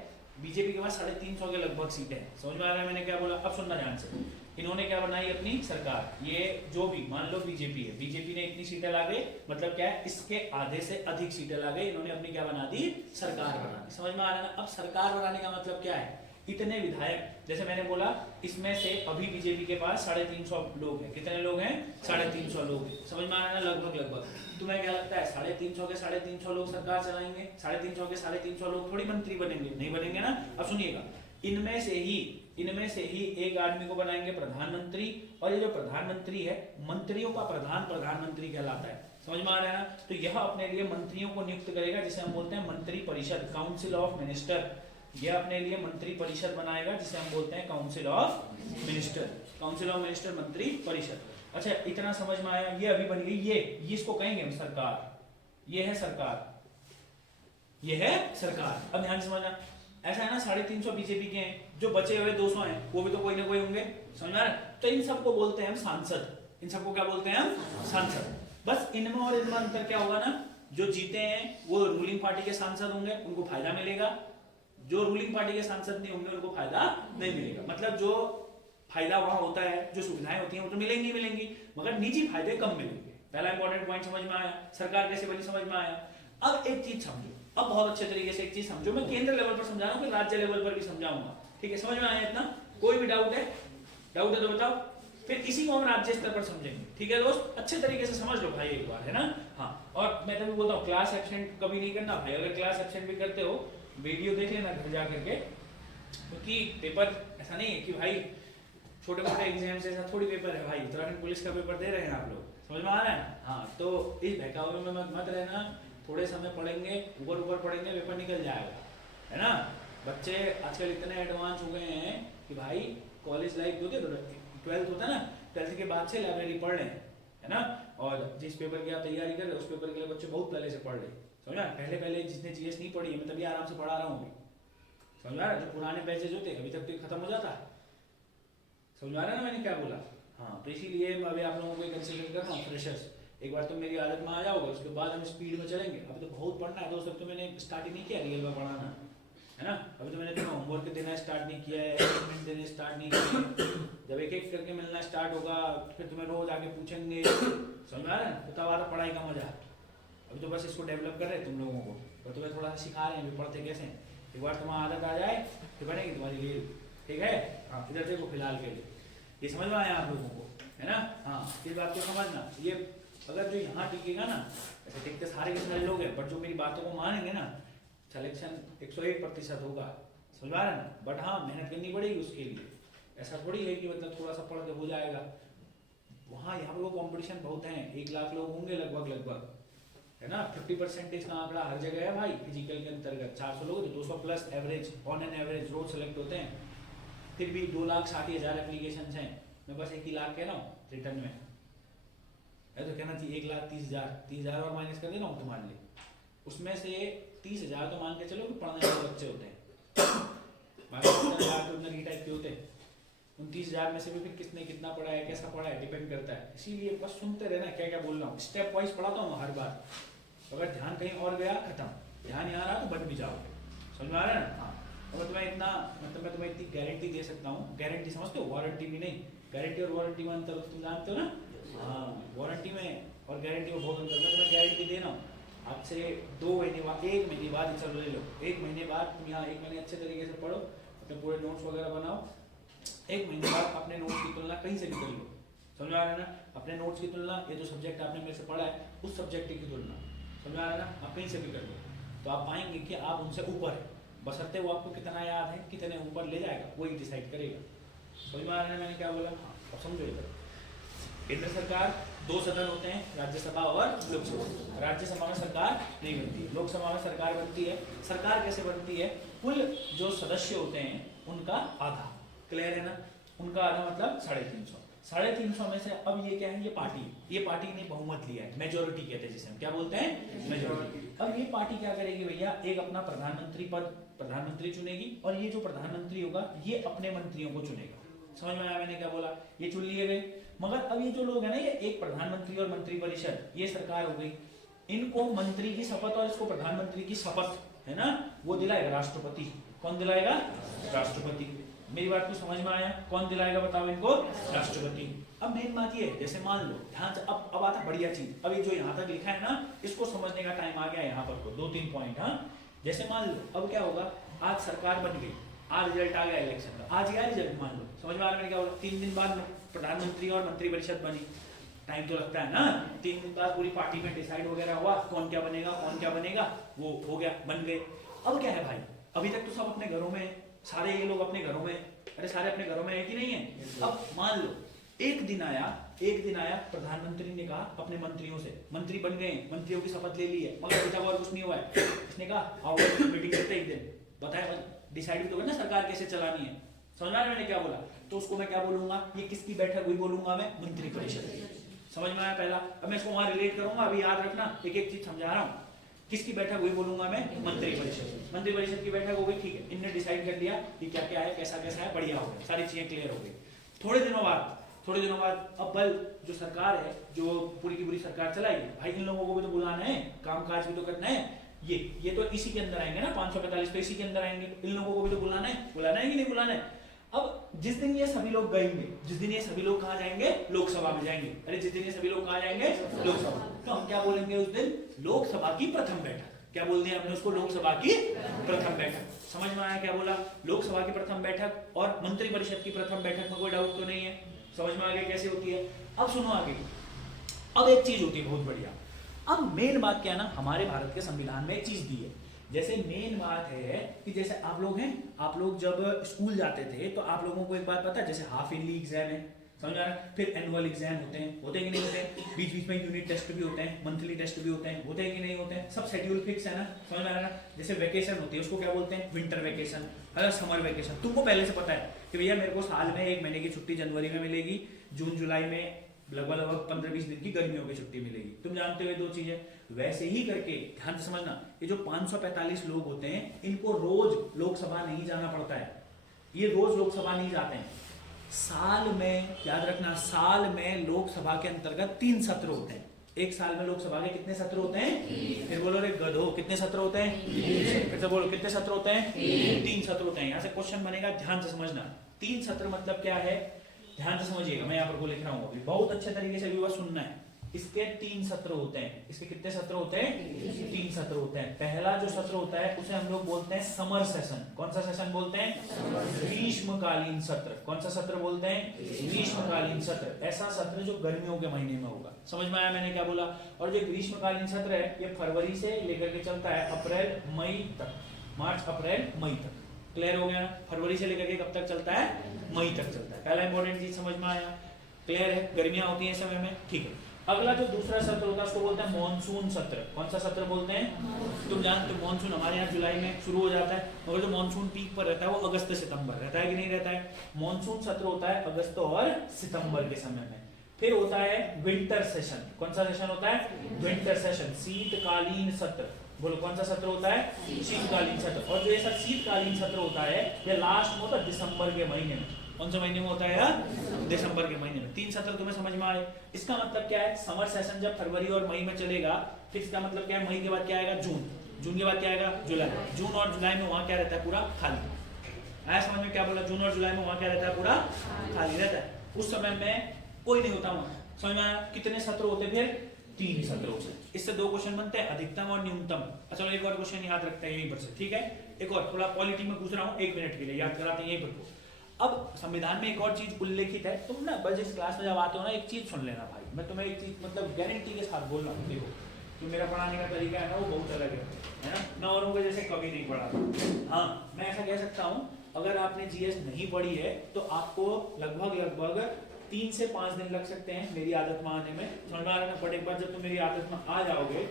बीजेपी के पास 350 के लगभग सीटें हैं। समझ में आ रहा है मैंने क्या बोला। अब सुनना ध्यान से, इन्होंने क्या बनाई अपनी सरकार, ये जो भी मान लो बीजेपी है, बीजेपी ने इतनी सीटें ला गई, मतलब क्या है इसके आधे से अधिक सीटें ला गई, इन्होंने अपनी क्या बना दी, सरकार बना दी। समझ में आ रहा है ना। अब सरकार बनाने का मतलब क्या है, इतने विधायक, जैसे मैंने बोला इसमें से अभी बीजेपी के पास 350 लोग हैं। कितने लोग हैं, 350 लोग हैं। समझ में आ रहा है ना, लगभग। तुम्हें क्या लगता है 350 के 350 लोग सरकार चलाएंगे, 350 के 350 लोग थोड़ी मंत्री बनेंगे, नहीं बनेंगे ना। अब सुनिएगा, इनमें से ही एक आदमी को बनाएंगे प्रधानमंत्री, और ये जो प्रधानमंत्री है, मंत्रियों का प्रधान प्रधानमंत्री कहलाता है। समझ में आ रहा है ना। तो यह अपने लिए मंत्रियों को नियुक्त करेगा, जिसे हम बोलते हैं मंत्री परिषद, काउंसिल ऑफ मिनिस्टर। यह अपने लिए मंत्री परिषद बनाएगा, जिसे हम बोलते हैं council of minister. Council of minister, मंत्री परिषद। अच्छा, इतना समझ में आया। ये अभी बन गई, ये इसको कहेंगे हम सरकार। ये है सरकार, ये है सरकार। अब ध्यान से समझना, ऐसा है ना 350 बीजेपी के हैं, जो बचे हुए 200 हैं वो भी तो कोई ना कोई होंगे, समझ में आ रहा है। तो इन सबको बोलते हैं हम सांसद। इन सबको क्या बोलते हैं हम? सांसद। बस इनमें और इनमें अंतर क्या होगा ना, जो जीते हैं वो रूलिंग पार्टी के सांसद होंगे, उनको फायदा मिलेगा। जो रूलिंग पार्टी के सांसद नहीं होंगे उनको फायदा नहीं मिलेगा। मतलब जो फायदा वहां होता है, जो सुविधाएं होती हैं वो तो मिलेंगी मिलेंगी, मगर निजी फायदे कम मिलेंगे। पहला इंपॉर्टेंट पॉइंट समझ में आया। सरकार कैसे बनी समझ में आया। अब एक चीज समझो, अब बहुत अच्छे तरीके से एक चीज समझो। मैं केंद्र लेवल पर समझा रहा हूँ, राज्य लेवल पर भी समझाऊंगा, ठीक है। समझ में आया इतना? कोई भी डाउट है? डाउट है तो बताओ, फिर इसी को हम राज्य स्तर पर समझेंगे, ठीक है दोस्त। अच्छे तरीके से समझ लो भाई एक बार, है ना। हाँ, और मैं तभी बोलता हूँ क्लास एब्सेंट कभी नहीं करना भाई। अगर क्लास एब्सेंट भी करते हो, वीडियो देख लेना घर जा करके, क्योंकि पेपर ऐसा नहीं है कि भाई छोटे मोटे एग्जाम से ऐसा थोड़ी पेपर है भाई। उत्तराखंड पुलिस का पेपर दे रहे हैं आप लोग, समझ में आ रहा है। हाँ, तो इस बहकावे में मत रहना। थोड़े समय पढ़ेंगे, ऊपर ऊपर पढ़ेंगे, पेपर निकल जाएगा, है ना। बच्चे आजकल इतने एडवांस हो गए हैं कि भाई कॉलेज लाइफ जो 12th होता है ना, 12th के बाद से लाइब्रेरी पढ़ रहे हैं, है ना। और जिस पेपर की आप तैयारी कर रहे हो उस पेपर के लिए बच्चे बहुत पहले से पढ़ रहे हैं, समझा। पहले जिसने जीएस नहीं पढ़ी है, मैं तभी आराम से पढ़ा रहा हूँ, समझ आ रहा है। जो पुराने बैचेज होते अभी तक तो खत्म हो जाता है, समझ आ रहा है ना मैंने क्या बोला। हाँ, तो इसीलिए मैं अभी आप लोगों को कंसीडर कर रहा हूँ फ्रेशर्स। एक बार तुम मेरी आदत में आ जाओगे, उसके बाद हम स्पीड में चलेंगे। अभी तो बहुत पढ़ना है दोस्तों, तो मैंने स्टार्ट ही नहीं किया रियल में पढ़ाना, है ना। अभी तो मैंने तुम्हें होमवर्क देना स्टार्ट नहीं किया है, असाइनमेंट देने स्टार्ट नहीं किया। जब एक एक करके मिलना स्टार्ट होगा, फिर तुम्हें रोज आके पूछेंगे, समझ में आ रहा है। तो तब आ रहा पढ़ाई का मजा। अभी तो बस इसको डेवलप कर रहे हैं तुम लोगों को, और तुम्हें थोड़ा सा सिखा रहे हैं पढ़ते कैसे। एक बार तुम्हें आदत आ जाए फिर बनेगी तुम्हारी रील, ठीक है। हाँ, इधर देखो फिलहाल के लिए ये समझ में आया आप लोगों को, है ना। हाँ, इस बात को समझना। ये अगर जो यहाँ टिकेगा ना, ऐसे टिकते सारे के सारे लोग हैं, बट जो मेरी बातों को मानेंगे ना, सिलेक्शन 101% होगा, समझ आ रहा है ना। बट हाँ, मेहनत करनी पड़ेगी उसके लिए। ऐसा थोड़ी है कि मतलब थोड़ा सा पढ़ के हो जाएगा। वहाँ यहाँ पे वो कॉम्पिटिशन बहुत है, 1 लाख लोग होंगे लगभग, है ना। 50% का आंकड़ा हर जगह है भाई। फिजिकल के अंतर्गत 400 लोग, 200 plus average, on an average रोज सेलेक्ट होते हैं। फिर भी 2,60,000 एप्लीकेशन हैं। मैं बस 1 लाख कह रहा हूँ रिटर्न में, है तो कहना चाहिए 1,30,000। 30,000 और माइनस कर दे रहा हूँ तुम्हारे लिए। उसमें से 30,000 तो मान के चलो कि पढ़ने वाले बच्चे होते हैं, बाकी 15,000 तो रीटाइप के होते हैं। उन 30,000 में से भी फिर किसने कितना पढ़ा है, कैसा पढ़ा है, डिपेंड करता है। इसीलिए बस सुनते रहना क्या क्या बोल रहा हूँ। स्टेप वाइज पढ़ाता हूँ हर बार। अगर ध्यान कहीं और गया खत्म, ध्यान यहाँ रहा तो बच भी जाओगे, समझ में आ रहा है ना। हाँ, और तुम्हें इतना मतलब मैं तुम्हें इतनी गारंटी दे सकता हूँ। गारंटी समझते हो, वारंटी भी नहीं। गारंटी और वारंटी में अंतर तुम जानते हो ना। हाँ, वारंटी में और गारंटी में बहुत अंतर। मैं तुम्हें गारंटी दे रहा हूँ, आज से 2 महीने बाद, 1 महीने बाद ही चलो ले लो। 1 महीने बाद तुम यहाँ 1 महीने अच्छे तरीके से पढ़ो, अपने पूरे नोट्स वगैरह बनाओ। 1 महीने बाद अपने नोट्स की तुलना कहीं से भी कर लो, समझ आ रहा है ना। अपने नोट्स की तुलना, ये जो सब्जेक्ट आपने मेरे से पढ़ा है उस सब्जेक्ट की तुलना, समझ आ रहा है ना, आप कहीं से भी कर लो। तो आप पाएंगे कि आप उनसे ऊपर है। बशर्ते वो आपको कितना याद है, कितने ऊपर ले जाएगा, वही डिसाइड करेगा। समझ में आ रहा है मैंने क्या बोला। हाँ, अब समझो इधर। केंद्र सरकार 2 सदन होते हैं, राज्यसभा और लोकसभा। राज्यसभा में सरकार नहीं बनती है, लोकसभा में सरकार बनती है। सरकार कैसे बनती है? कुल जो सदस्य होते हैं उनका आधा, क्लियर है ना। उनका आधा मतलब 350। 350 में से अब ये क्या है, ये पार्टी ने बहुमत लिया है, मेजोरिटी कहते हैं जिसे हम क्या बोलते हैं, मेजोरिटी। अब ये पार्टी क्या करेगी भैया, एक अपना प्रधानमंत्री चुनेगी, और ये जो प्रधानमंत्री होगा ये अपने मंत्रियों को चुनेगा। समझ में आया मैंने क्या बोला। ये चुन लिए गए, मगर अब ये जो लोग हैं ना, ये एक प्रधानमंत्री और मंत्री परिषद, ये सरकार हो गई। इनको मंत्री की शपथ और इसको प्रधानमंत्री की शपथ, है ना, वो दिलाएगा राष्ट्रपति। कौन दिलाएगा? राष्ट्रपति। मेरी बात को समझ में आया? कौन दिलाएगा बताओ इनको? राष्ट्रपति। अब मेन बात ये है, जैसे मान लो ध्यान से, अब आता बढ़िया चीज। अब ये जो यहाँ तक लिखा है ना, इसको समझने का टाइम आ गया। यहाँ पर 2-3 पॉइंट। हाँ, जैसे मान लो अब क्या होगा, आज सरकार बन गई, आज रिजल्ट आ गया इलेक्शन का, आज गया रिजल्ट, मान लो, समझ में आ रहा है क्या बोला। 3 दिन बाद प्रधानमंत्री और मंत्री परिषद बनी, टाइम तो लगता है ना। 3 दिन बाद पूरी पार्टी में डिसाइड वगैरह हुआ, कौन क्या बनेगा, वो हो गया, बन गए। अब क्या है भाई, अभी तक तो सब अपने घरों में, सारे ये लोग अपने घरों में, अरे सारे अपने घरों में है कि नहीं है। अब मान लो एक दिन आया एक दिन आया, प्रधानमंत्री ने कहा अपने मंत्रियों से, मंत्री बन गए, मंत्रियों की शपथ ले ली है, मगर अभी तक और कुछ नहीं हुआ है। इसने कहा आओ मीटिंग करते एक दिन, बताए डिसाइड तो करना सरकार कैसे चलानी है। समझ में आया मैंने क्या बोला? तो उसको मैं क्या बोलूंगा, ये किसकी बैठक हुई बोलूंगा मैं, मंत्रिपरिषद। समझ में आया पहला? अब मैं इसको वहां रिलेट करूंगा, अभी याद रखना, एक एक चीज समझा रहा हूँ। किसकी बैठक हुई बोलूंगा मैं, मंत्रिपरिषद। मंत्रिपरिषद की बैठक हो गई, ठीक है, इनने डिसाइड कर लिया कि क्या क्या है, कैसा कैसा है, बढ़िया हो गया, सारी चीजें क्लियर हो गई। थोड़े दिनों बाद अब बल जो सरकार है, जो पूरी की पूरी सरकार चलाएगी, भाई इन लोगों को भी तो बुलाना है, कामकाज भी तो करना है, ये तो इसी के अंदर आएंगे ना, 545 तो इसी के अंदर आएंगे, इन लोगों को भी तो बुलाना है कि नहीं बुलाना है। अब जिस दिन ये सभी लोग गएंगे, जिस दिन ये सभी लोग कहाँ जाएंगे, लोकसभा में जाएंगे। अरे जिस दिन ये सभी लोग कहाँ जाएंगे, लोकसभा, तो हम क्या बोलेंगे उस दिन, लोकसभा की प्रथम बैठक। क्या बोल दिया हमने उसको, लोकसभा की प्रथम बैठक। समझ में आया क्या बोला, लोकसभा की प्रथम बैठक और मंत्रिपरिषद की प्रथम बैठक में कोई डाउट तो नहीं है। समझ में आ गया कैसे होती है। अब सुनो आगे, अब एक चीज होती है बहुत बढ़िया। अब मेन बात क्या है ना, हमारे भारत के संविधान में एक चीज दी है, जैसे मेन बात है कि जैसे आप लोग हैं, आप लोग जब स्कूल जाते थे तो आप लोगों को एक बात पता है, जैसे हाफ ईयरली एग्जाम है, समझ आ रहा है, फिर एनुअल एग्जाम होते हैं कि नहीं होते हैं, बीच बीच में यूनिट टेस्ट भी होते हैं, मंथली टेस्ट भी होते हैं कि नहीं होते हैं, सब शेड्यूल फिक्स है ना। समझ में आ रहा है ना। जैसे वेकेशन होती है उसको क्या बोलते हैं, विंटर वेकेशन, अगर समर वेकेशन। तुमको पहले से पता है कि भैया मेरे को साल में 1 महीने की छुट्टी जनवरी में मिलेगी, जून जुलाई में लगभग 15-20 दिन की गर्मियों की छुट्टी मिलेगी। तुम जानते हो 2 चीजें। वैसे ही करके ध्यान से समझना, ये जो 545 लोग होते हैं, इनको रोज लोकसभा नहीं जाना पड़ता है, ये रोज लोकसभा नहीं जाते हैं। साल में, याद रखना, साल में लोकसभा के अंतर्गत 3 सत्र होते हैं। एक साल में लोकसभा के कितने सत्र होते हैं? फिर बोलो रे गधो, कितने सत्र होते हैं? फिर से बोलो, कितने सत्र होते हैं? 3 सत्र होते हैं। यहाँ से क्वेश्चन बनेगा, ध्यान से समझना। 3 सत्र मतलब क्या है, ध्यान से समझिएगा, मैं यहाँ पर को लिख रहा हूँ अभी, बहुत अच्छे तरीके से भी सुनना है। इसके 3 सत्र होते हैं। इसके कितने सत्र होते हैं? 3 सत्र होते हैं। पहला जो सत्र होता है उसे हम लोग बोलते हैं समर सेशन। कौन सा सेशन बोलते हैं? ग्रीष्मकालीन सत्र। कौन सा सत्र बोलते हैं? ग्रीष्मकालीन सत्र। ऐसा सत्र जो गर्मियों के महीने में होगा। समझ में आया मैंने क्या बोला? और जो ग्रीष्मकालीन सत्र है ये फरवरी से लेकर के चलता है अप्रैल मई तक, मार्च अप्रैल मई तक। क्लियर हो गया? फरवरी से लेकर के कब तक चलता है? मई तक चलता है। पहला इंपॉर्टेंट चीज समझ में आया? क्लियर है? गर्मियां होती है इस समय में, ठीक है। अगला जो दूसरा सत्र होता है उसको बोलते हैं मॉनसून सत्र। कौन सा सत्र बोलते हैं? तुम जानते हो मॉनसून हमारे यहाँ जुलाई में शुरू हो जाता है, मगर जो मॉनसून पीक पर रहता है वो अगस्त सितंबर रहता है कि नहीं रहता है? मॉनसून सत्र होता है अगस्त और सितंबर के समय में। फिर होता है विंटर सेशन। कौन सा सेशन होता है? विंटर सेशन, शीतकालीन सत्र। बोलो कौन सा सत्र होता है? शीतकालीन सत्र। और जो ऐसा शीतकालीन सत्र होता है ये लास्ट में होता है दिसंबर के महीने में। कौन से महीने में होता है? दिसंबर के महीने में। 3 सत्र तुम्हें समझ में आए? इसका मतलब क्या है? समर सेशन जब फरवरी और मई में चलेगा, फिर इसका मतलब क्या है? मई के बाद क्या आएगा? जून। जून के बाद क्या आएगा? जुलाई। जून और जुलाई में वहां क्या रहता है? पूरा खाली। आया समझ में क्या बोला? जून और जुलाई में वहां क्या रहता है? पूरा खाली रहता है। उस समय में कोई नहीं होता वहां। समझ में आया? कितने सत्र होते? फिर 3 सत्र होते हैं। इससे 2 क्वेश्चन बनते हैं, अधिकतम और न्यूनतम। चलो एक और क्वेश्चन याद रखते हैं यहीं पर से, ठीक है? एक और थोड़ा पॉलिटी में पूछ रहा हूँ, 1 मिनट के लिए याद कराते हैं यहीं पर। अब संविधान में एक और चीज उल्लेखित है, तुम ना बस इस क्लास में जब आते हो ना एक चीज सुन लेना भाई, मैं तुम्हें एक चीज मतलब गारंटी के साथ बोल रहा हूँ। देखो जो मेरा पढ़ाने का तरीका है ना वो बहुत अलग है ना, मैं औरों के जैसे कभी नहीं पढ़ा। हाँ मैं ऐसा कह सकता हूँ, अगर आपने जीएस नहीं पढ़ी है तो आपको लगभग 3 से 5 दिन लग सकते हैं मेरी आदत में आने में। समझ में आ रहा है? बट एक बार जब तुम मेरी आदत में आ जाओगे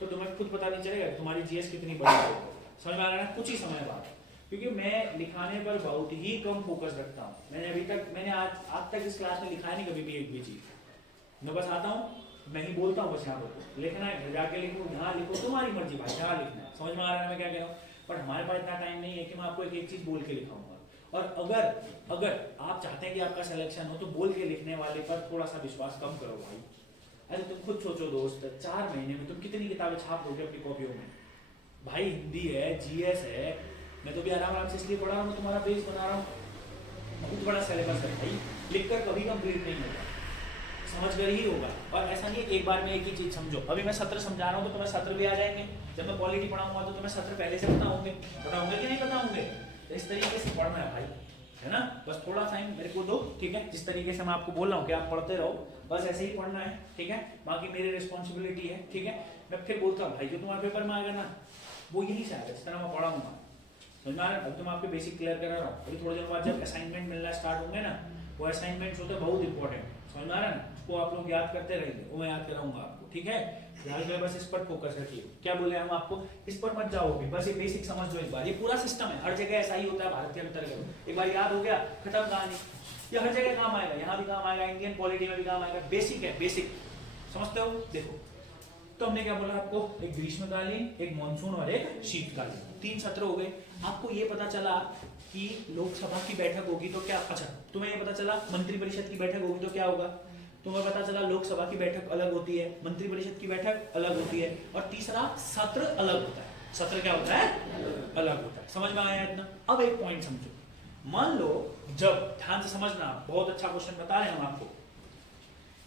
तो तुम्हें खुद पता नहीं चलेगा तुम्हारी जीएस कितनी बड़ी है। समझ में आ रहा है? कुछ ही समय बाद, क्योंकि मैं लिखाने पर बहुत ही कम फोकस रखता हूँ। मैंने आज तक इस क्लास में लिखा नहीं कभी भी एक भी चीज। मैं बस आता हूँ, मैं ही बोलता हूँ बस यहाँ पर लिखना है, जाके लिखो, यहाँ लिखो, तुम्हारी मर्जी भाई, यहाँ लिखना है। समझ में आ रहा है मैं क्या कह रहा हूँ? पर हमारे पास इतना टाइम नहीं है कि मैं आपको एक चीज बोल के लिखाऊंगा। और अगर आप चाहते हैं कि आपका सिलेक्शन हो तो बोल के लिखने वाले पर थोड़ा सा विश्वास कम करो भाई। अरे तुम खुद सोचो दोस्त, 4 महीने में तुम कितनी किताबें छाप दोगे अपनी कॉपियों में? भाई हिंदी है, जीएस है, मैं तो भी आराम से इसलिए पढ़ा रहा हूँ, तुम्हारा बेस बना रहा हूँ। बहुत बड़ा सिलेबस है भाई, लिखकर कभी कंप्लीट नहीं होगा, समझकर ही होगा। और ऐसा नहीं है एक बार में एक ही चीज समझो। अभी मैं सत्र समझा रहा हूँ तो तुम्हें सत्र भी आ जाएंगे, जब मैं पॉलिटी पढ़ाऊंगा तो तुम्हें सत्र पहले से बताऊंगे कि नहीं बताऊंगे। तो इस तरीके से पढ़ना है भाई, है ना? बस थोड़ा टाइम मेरे को दो, ठीक है? जिस तरीके से मैं आपको बोल रहा हूँ कि आप पढ़ते रहो, बस ऐसे ही पढ़ना है, ठीक है? बाकी मेरी रिस्पॉन्सिबिलिटी है, ठीक है? मैं फिर बोलता हूँ भाई जो तुम्हारे पेपर में आएगा ना वो यही से आएगा, इस तरह मैं पढ़ाऊंगा। समझ में आ रहा है? अब तो मैं आपके बेसिक क्लियर करा रहा हूँ, अभी थोड़े दिनों बाद जब असाइनमेंट मिलना स्टार्ट होंगे ना, वो असाइनमेंट्स होते हैं बहुत इंपॉर्टेंट। समझ में आ रहा है ना? वो आप लोग याद करते रहेंगे, वो मैं याद कराऊंगा आपको, ठीक है। फिलहाल बस इस पर फोकस रखिए। क्या बोले हम आपको, इस पर मत जाओगे, बस ये बेसिक समझ लो एक बार। ये पूरा सिस्टम है, हर जगह ऐसा ही होता है भारत के अंतर्गत। एक बार याद हो गया, खत्म कहानी। ये हर जगह काम आएगा, यहाँ भी काम आएगा, इंडियन पॉलिटी में भी काम आएगा। बेसिक है, बेसिक, समझते हो। देखो तो हमने क्या बोला आपको, एक ग्रीष्मकालीन, एक मानसून और एक शीतकालीन, 3 सत्र हो गए। आपको ये पता चला कि लोकसभा की बैठक होगी तो क्या, अच्छा तुम्हें ये पता चला मंत्रिपरिषद की बैठक होगी तो क्या होगा, तुम्हें पता चला लोकसभा की बैठक अलग होती है, मंत्रिपरिषद की बैठक अलग होती है, और तीसरा सत्र अलग होता है। सत्र क्या होता है, अलग होता है। समझ में आया इतना। अब एक पॉइंट समझो, मान लो जब, ध्यान से समझना, बहुत अच्छा क्वेश्चन बता रहे हैं हम आपको।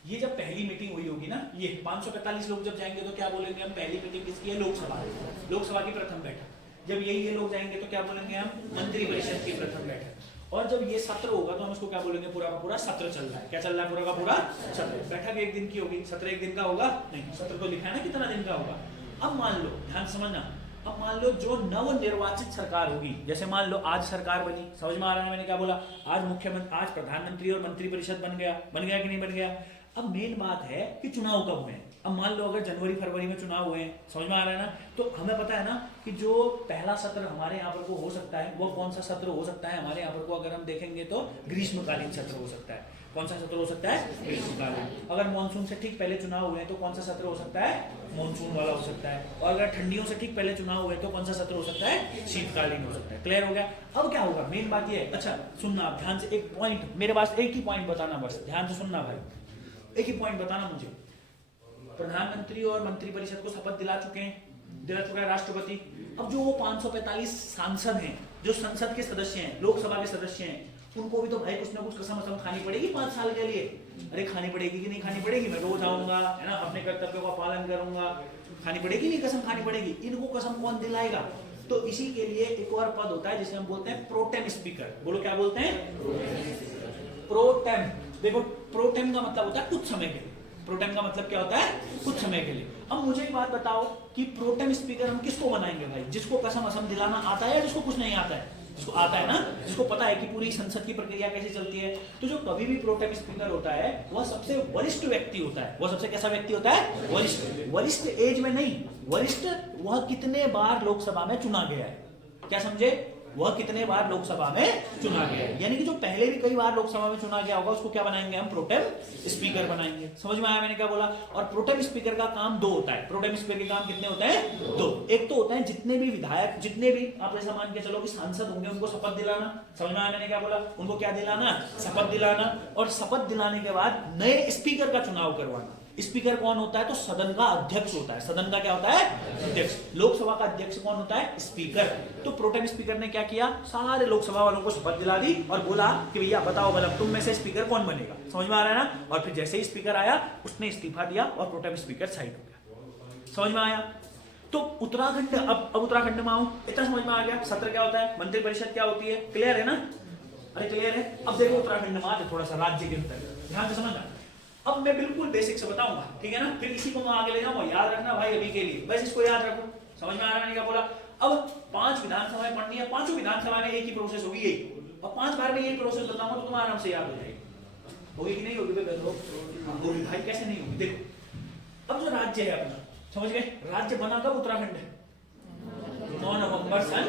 ये जब पहली मीटिंग हुई होगी ना, ये 545 लोग जब जाएंगे तो क्या बोलेंगे हम, पहली मीटिंग किसकी है, लोकसभा, लोकसभा की प्रथम बैठक। जब ये लोग जाएंगे तो क्या बोलेंगे हम, मंत्रिपरिषद की प्रथम बैठक। और जब ये सत्र होगा तो हम इसको क्या बोलेंगे, पूरा का पूरा सत्र चल रहा है। क्या चल रहा है, पूरा का पूरा सत्र। बैठक 1 दिन की होगी, सत्र 1 दिन का होगा नहीं, सत्र तो लिखा है ना कितना दिन का होगा। अब मान लो, ध्यान समझना, अब मान लो जो नवनिर्वाचित सरकार होगी, जैसे मान लो आज सरकार बनी, समझ में आ रहा है मैंने क्या बोला, आज मुख्यमंत्री, आज प्रधानमंत्री और मंत्रिपरिषद बन गया कि नहीं बन गया। अब मेन बात है कि चुनाव कब हुए। अब मान लो अगर जनवरी फरवरी में चुनाव हुए, समझ में आ रहा है ना, तो हमें पता है ना कि जो पहला सत्र हमारे यहाँ पर को हो सकता है वो कौन सा सत्र हो सकता है हमारे यहाँ पर को, अगर हम देखेंगे तो ग्रीष्मकालीन सत्र हो सकता है। कौन सा सत्र हो सकता है, ग्रीष्मकालीन। अगर मानसून से ठीक पहले चुनाव हुए तो कौन सा सत्र हो सकता है, मानसून वाला हो सकता है। और अगर ठंडियों से ठीक पहले चुनाव हुए तो कौन सा सत्र हो सकता है, शीतकालीन हो सकता है। क्लियर हो गया। अब क्या होगा, मेन बात ये है, अच्छा सुनना ध्यान से, एक पॉइंट मेरे पास, एक ही पॉइंट बताना, बस ध्यान से सुनना भाई, एक ही पॉइंट बताना मुझे। प्रधानमंत्री और मंत्रिपरिषद को शपथ दिला चुके हैं राष्ट्रपति। अब जो वो 545 सांसद हैं, जो संसद के सदस्य हैं, लोकसभा के सदस्य हैं, उनको भी तो भाई कुछ ना कुछ कसम खानी पड़ेगी 5 साल के लिए। अरे खानी पड़ेगी कि नहीं खानी पड़ेगी, मैं रोज आऊंगा है ना, अपने कर्तव्यों का पालन करूंगा, खानी पड़ेगी नहीं कसम, खानी पड़ेगी। इनको कसम कौन दिलाएगा, तो इसी के लिए एक और पद होता है जिसे हम बोलते हैं प्रोटेम स्पीकर। बोलो क्या बोलते हैं, प्रोटेम। देखो प्रोटेम का मतलब होता है कुछ समय के लिए, प्रोटेम का मतलब क्या होता है, कुछ समय के लिए। अब मुझे एक बात बताओ कि प्रोटेम स्पीकर हम किसको बनाएंगे भाई, जिसको कसम असम दिलाना आता है या जिसको कुछ नहीं आता है, जिसको आता है ना, जिसको पता है कि पूरी संसद की प्रक्रिया कैसे चलती है। तो जो कभी भी प्रोटेम स्पीकर होता है वह सबसे वरिष्ठ व्यक्ति होता है। वह सबसे कैसा व्यक्ति होता है, वरिष्ठ। वरिष्ठ एज में नहीं, वरिष्ठ वह कितने बार लोकसभा में चुना गया है। क्या समझे, वह कितने बार लोकसभा में चुना गया है, यानी कि जो पहले भी कई बार लोकसभा में चुना गया होगा उसको क्या बनाएंगे हम, प्रोटेम स्पीकर बनाएंगे। समझ में आया मैंने क्या बोला। और प्रोटेम स्पीकर का काम 2 होता है। प्रोटेम स्पीकर के काम कितने होते हैं, 2। एक तो होता है जितने भी विधायक, जितने भी आप ऐसा मान के चलो कि सांसद होंगे उनको शपथ दिलाना। समझ में आया मैंने क्या बोला, उनको क्या दिलाना, शपथ दिलाना। और शपथ दिलाने के बाद नए स्पीकर का चुनाव करवाना। स्पीकर कौन होता है, तो सदन का अध्यक्ष होता है। सदन का क्या होता है, अध्यक्ष। लोकसभा का अध्यक्ष कौन होता है, स्पीकर। तो प्रोटेम स्पीकर ने क्या किया, सारे लोकसभा वालों को शपथ दिला दी और बोला कि भैया बताओ भला तुम में से स्पीकर कौन बनेगा। समझ में आ रहा है ना। और फिर जैसे ही स्पीकर आया उसने इस्तीफा दिया और प्रोटेम स्पीकर साइड हो गया। समझ में आया। तो उत्तराखंड, अब उत्तराखंड में आऊं, इतना समझ में आ गया। सत्र क्या होता है, मंत्रिपरिषद क्या होती है, क्लियर है ना। अरे क्लियर है। अब देखो उत्तराखंड में आते थोड़ा सा राज्य के अंदर, ध्यान से समझना। अब मैं बिल्कुल बेसिक से बताऊंगा, ठीक है ना, फिर इसी को मैं आगे ले जाऊंगा। याद रखना भाई अभी के लिए, बस इसको याद रखो। समझ में आ रहा है मैंने क्या बोला। अब 5 विधानसभाएं पढ़नी है, 5 विधानसभा में एक ही प्रोसेस होगी, यही। और 5 बार में यही प्रोसेस बताऊंगा तो तुम्हें आराम से याद हो जाएगी। होगी कि नहीं होगी भाई, कैसे नहीं होगी। देखो अब जो राज्य है अपना, समझ गए, राज्य बना कब उत्तराखंड है, 9 नवंबर सन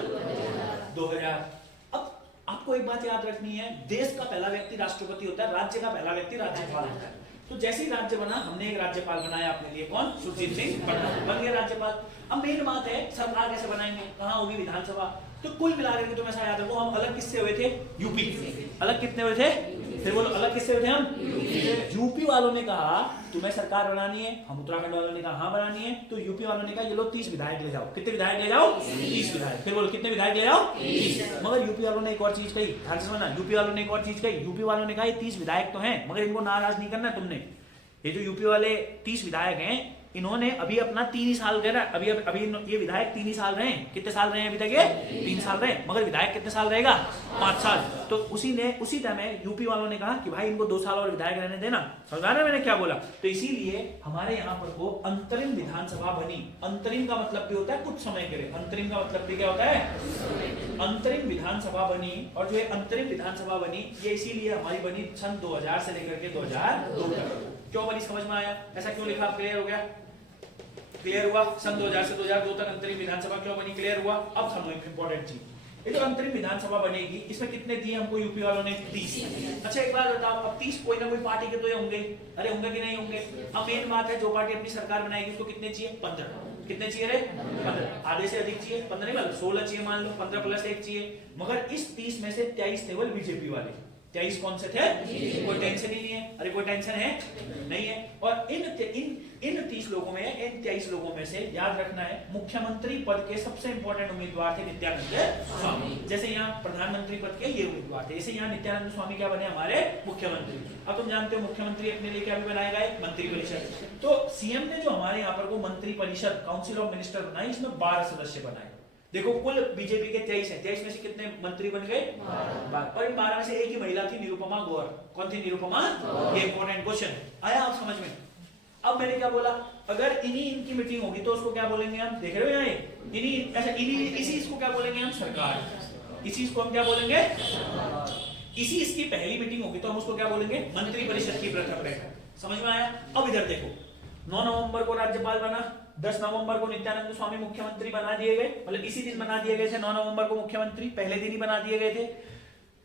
2000। अब आपको एक बात याद रखनी है, देश का पहला व्यक्ति राष्ट्रपति होता है, राज्य का पहला व्यक्ति राज्यपाल होता है। तो जैसे ही राज्य बना, हमने एक राज्यपाल बनाया अपने लिए, कौन, सुरजीत सिंह बन गया राज्यपाल। अब मेन बात है सरकार कैसे बनाएंगे, कहाँ होगी, विधानसभा। तो कुल मिलाकर के तुम ऐसा याद रखो, हम अलग किससे हुए थे, यूपी। अलग कितने हुए थे, फिर बोलो अलग किससे हुए थे हम, यूपी वालों ने कहा तुम्हें सरकार बनानी है, हम उत्तराखंड वालों ने कहा हाँ बनानी है। तो यूपी वालों ने कहा ये लो 30 विधायक ले जाओ। कितने विधायक ले जाओ, 30 विधायक। फिर बोलो कितने विधायक ले जाओ, 30। मगर यूपी वालों ने एक और चीज कही, ध्यान से सुनना। यूपी वालों ने एक और चीज कही, यूपी वालों ने कहा ये 30 विधायक तो हैं मगर इनको नाराज नहीं करना तुमने। ये जो यूपी वाले 30 विधायक हैं, इन्होंने अभी अपना 3 ही साल गया, अभी ये विधायक 3 ही साल रहे। कितने साल रहे हैं अभी तक, ये 3 साल रहे, मगर विधायक कितने साल रहेगा, 5 साल। तो उसी टाइम यूपी वालों ने कहा कि भाई इनको 2 साल और विधायक रहने देना। समझ आ रहा है मैंने क्या बोला। तो इसीलिए हमारे यहाँ पर वो अंतरिम विधानसभा बनी। अंतरिम का मतलब भी होता है कुछ समय के लिए, अंतरिम का मतलब भी क्या होता है, अंतरिम विधानसभा बनी। और जो अंतरिम विधानसभा बनी ये इसीलिए हमारी बनी सन 2000 से लेकर के 2002 तक। क्यों बनी समझ में आया? ऐसा क्यों लिखा? क्लियर हो गया? क्लियर हुआ? सन 2000 से 2002 तक अंतरिम विधानसभा क्यों बनी? क्लियर हुआ? अब समझो एक इंपॉर्टेंट चीज, ये जो अंतरिम विधानसभा बनेगी इसमें कितने दिए हमको यूपी वालों ने? 30। अच्छा एक बात बताओ, अब 30 कोई ना कोई पार्टी के तो ये होंगे, अरे होंगे कि नहीं होंगे? अब मेन बात है जो पार्टी अपनी सरकार बनाएगी उसको कितने चाहिए? 15। कितने चाहिए रे? 15। आधे से अधिक चाहिए? 15 नहीं मतलब 16 चाहिए मान लो, 15 प्लस 1 चाहिए। मगर इस 30 में से 23 केवल बीजेपी वाले। 23 कौन से थे? कोई टेंशन ही नहीं है। अरे कोई टेंशन है? नहीं है। और इन 30 लोगों में, इन 23 लोगों में से याद रखना है मुख्यमंत्री पद के सबसे इंपॉर्टेंट उम्मीदवार थे नित्यानंद स्वामी। जैसे यहाँ प्रधानमंत्री पद के ये उम्मीदवार थे, जैसे यहाँ नित्यानंद स्वामी क्या बने? हमारे मुख्यमंत्री। अब तुम जानते हो मुख्यमंत्री अपने लिए क्या भी बनाएगा? एक मंत्री परिषद। तो सीएम ने जो हमारे यहाँ पर को मंत्री परिषद काउंसिल ऑफ मिनिस्टर बनाई, इसमें 12 सदस्य बनाए। देखो कुल बीजेपी के 23 है, 23 में से कितने मंत्री बन गए? 12। और इन 12 में से एक ही महिला थी, निरुपमा गौर। कौन थी? निरुपमा। ये इंपॉर्टेंट क्वेश्चन आया आप समझ में? अब मैंने क्या बोला, अगर इनकी मीटिंग होगी तो उसको क्या बोलेंगे हम? देख रहे हो यहाँ इसी इसको क्या बोलेंगे हम? सरकार। इसी इसको हम क्या बोलेंगे? इसी इसकी पहली मीटिंग होगी तो हम उसको क्या बोलेंगे? मंत्री परिषद की प्रथम बैठक। समझ में आया? अब इधर देखो, 9 नवंबर को राज्यपाल बना, 10 नवंबर को नित्यानंद स्वामी मुख्यमंत्री बना दिए गए, मतलब इसी दिन बना दिए गए थे। 9 नवंबर को मुख्यमंत्री पहले दिन ही बना दिए गए थे।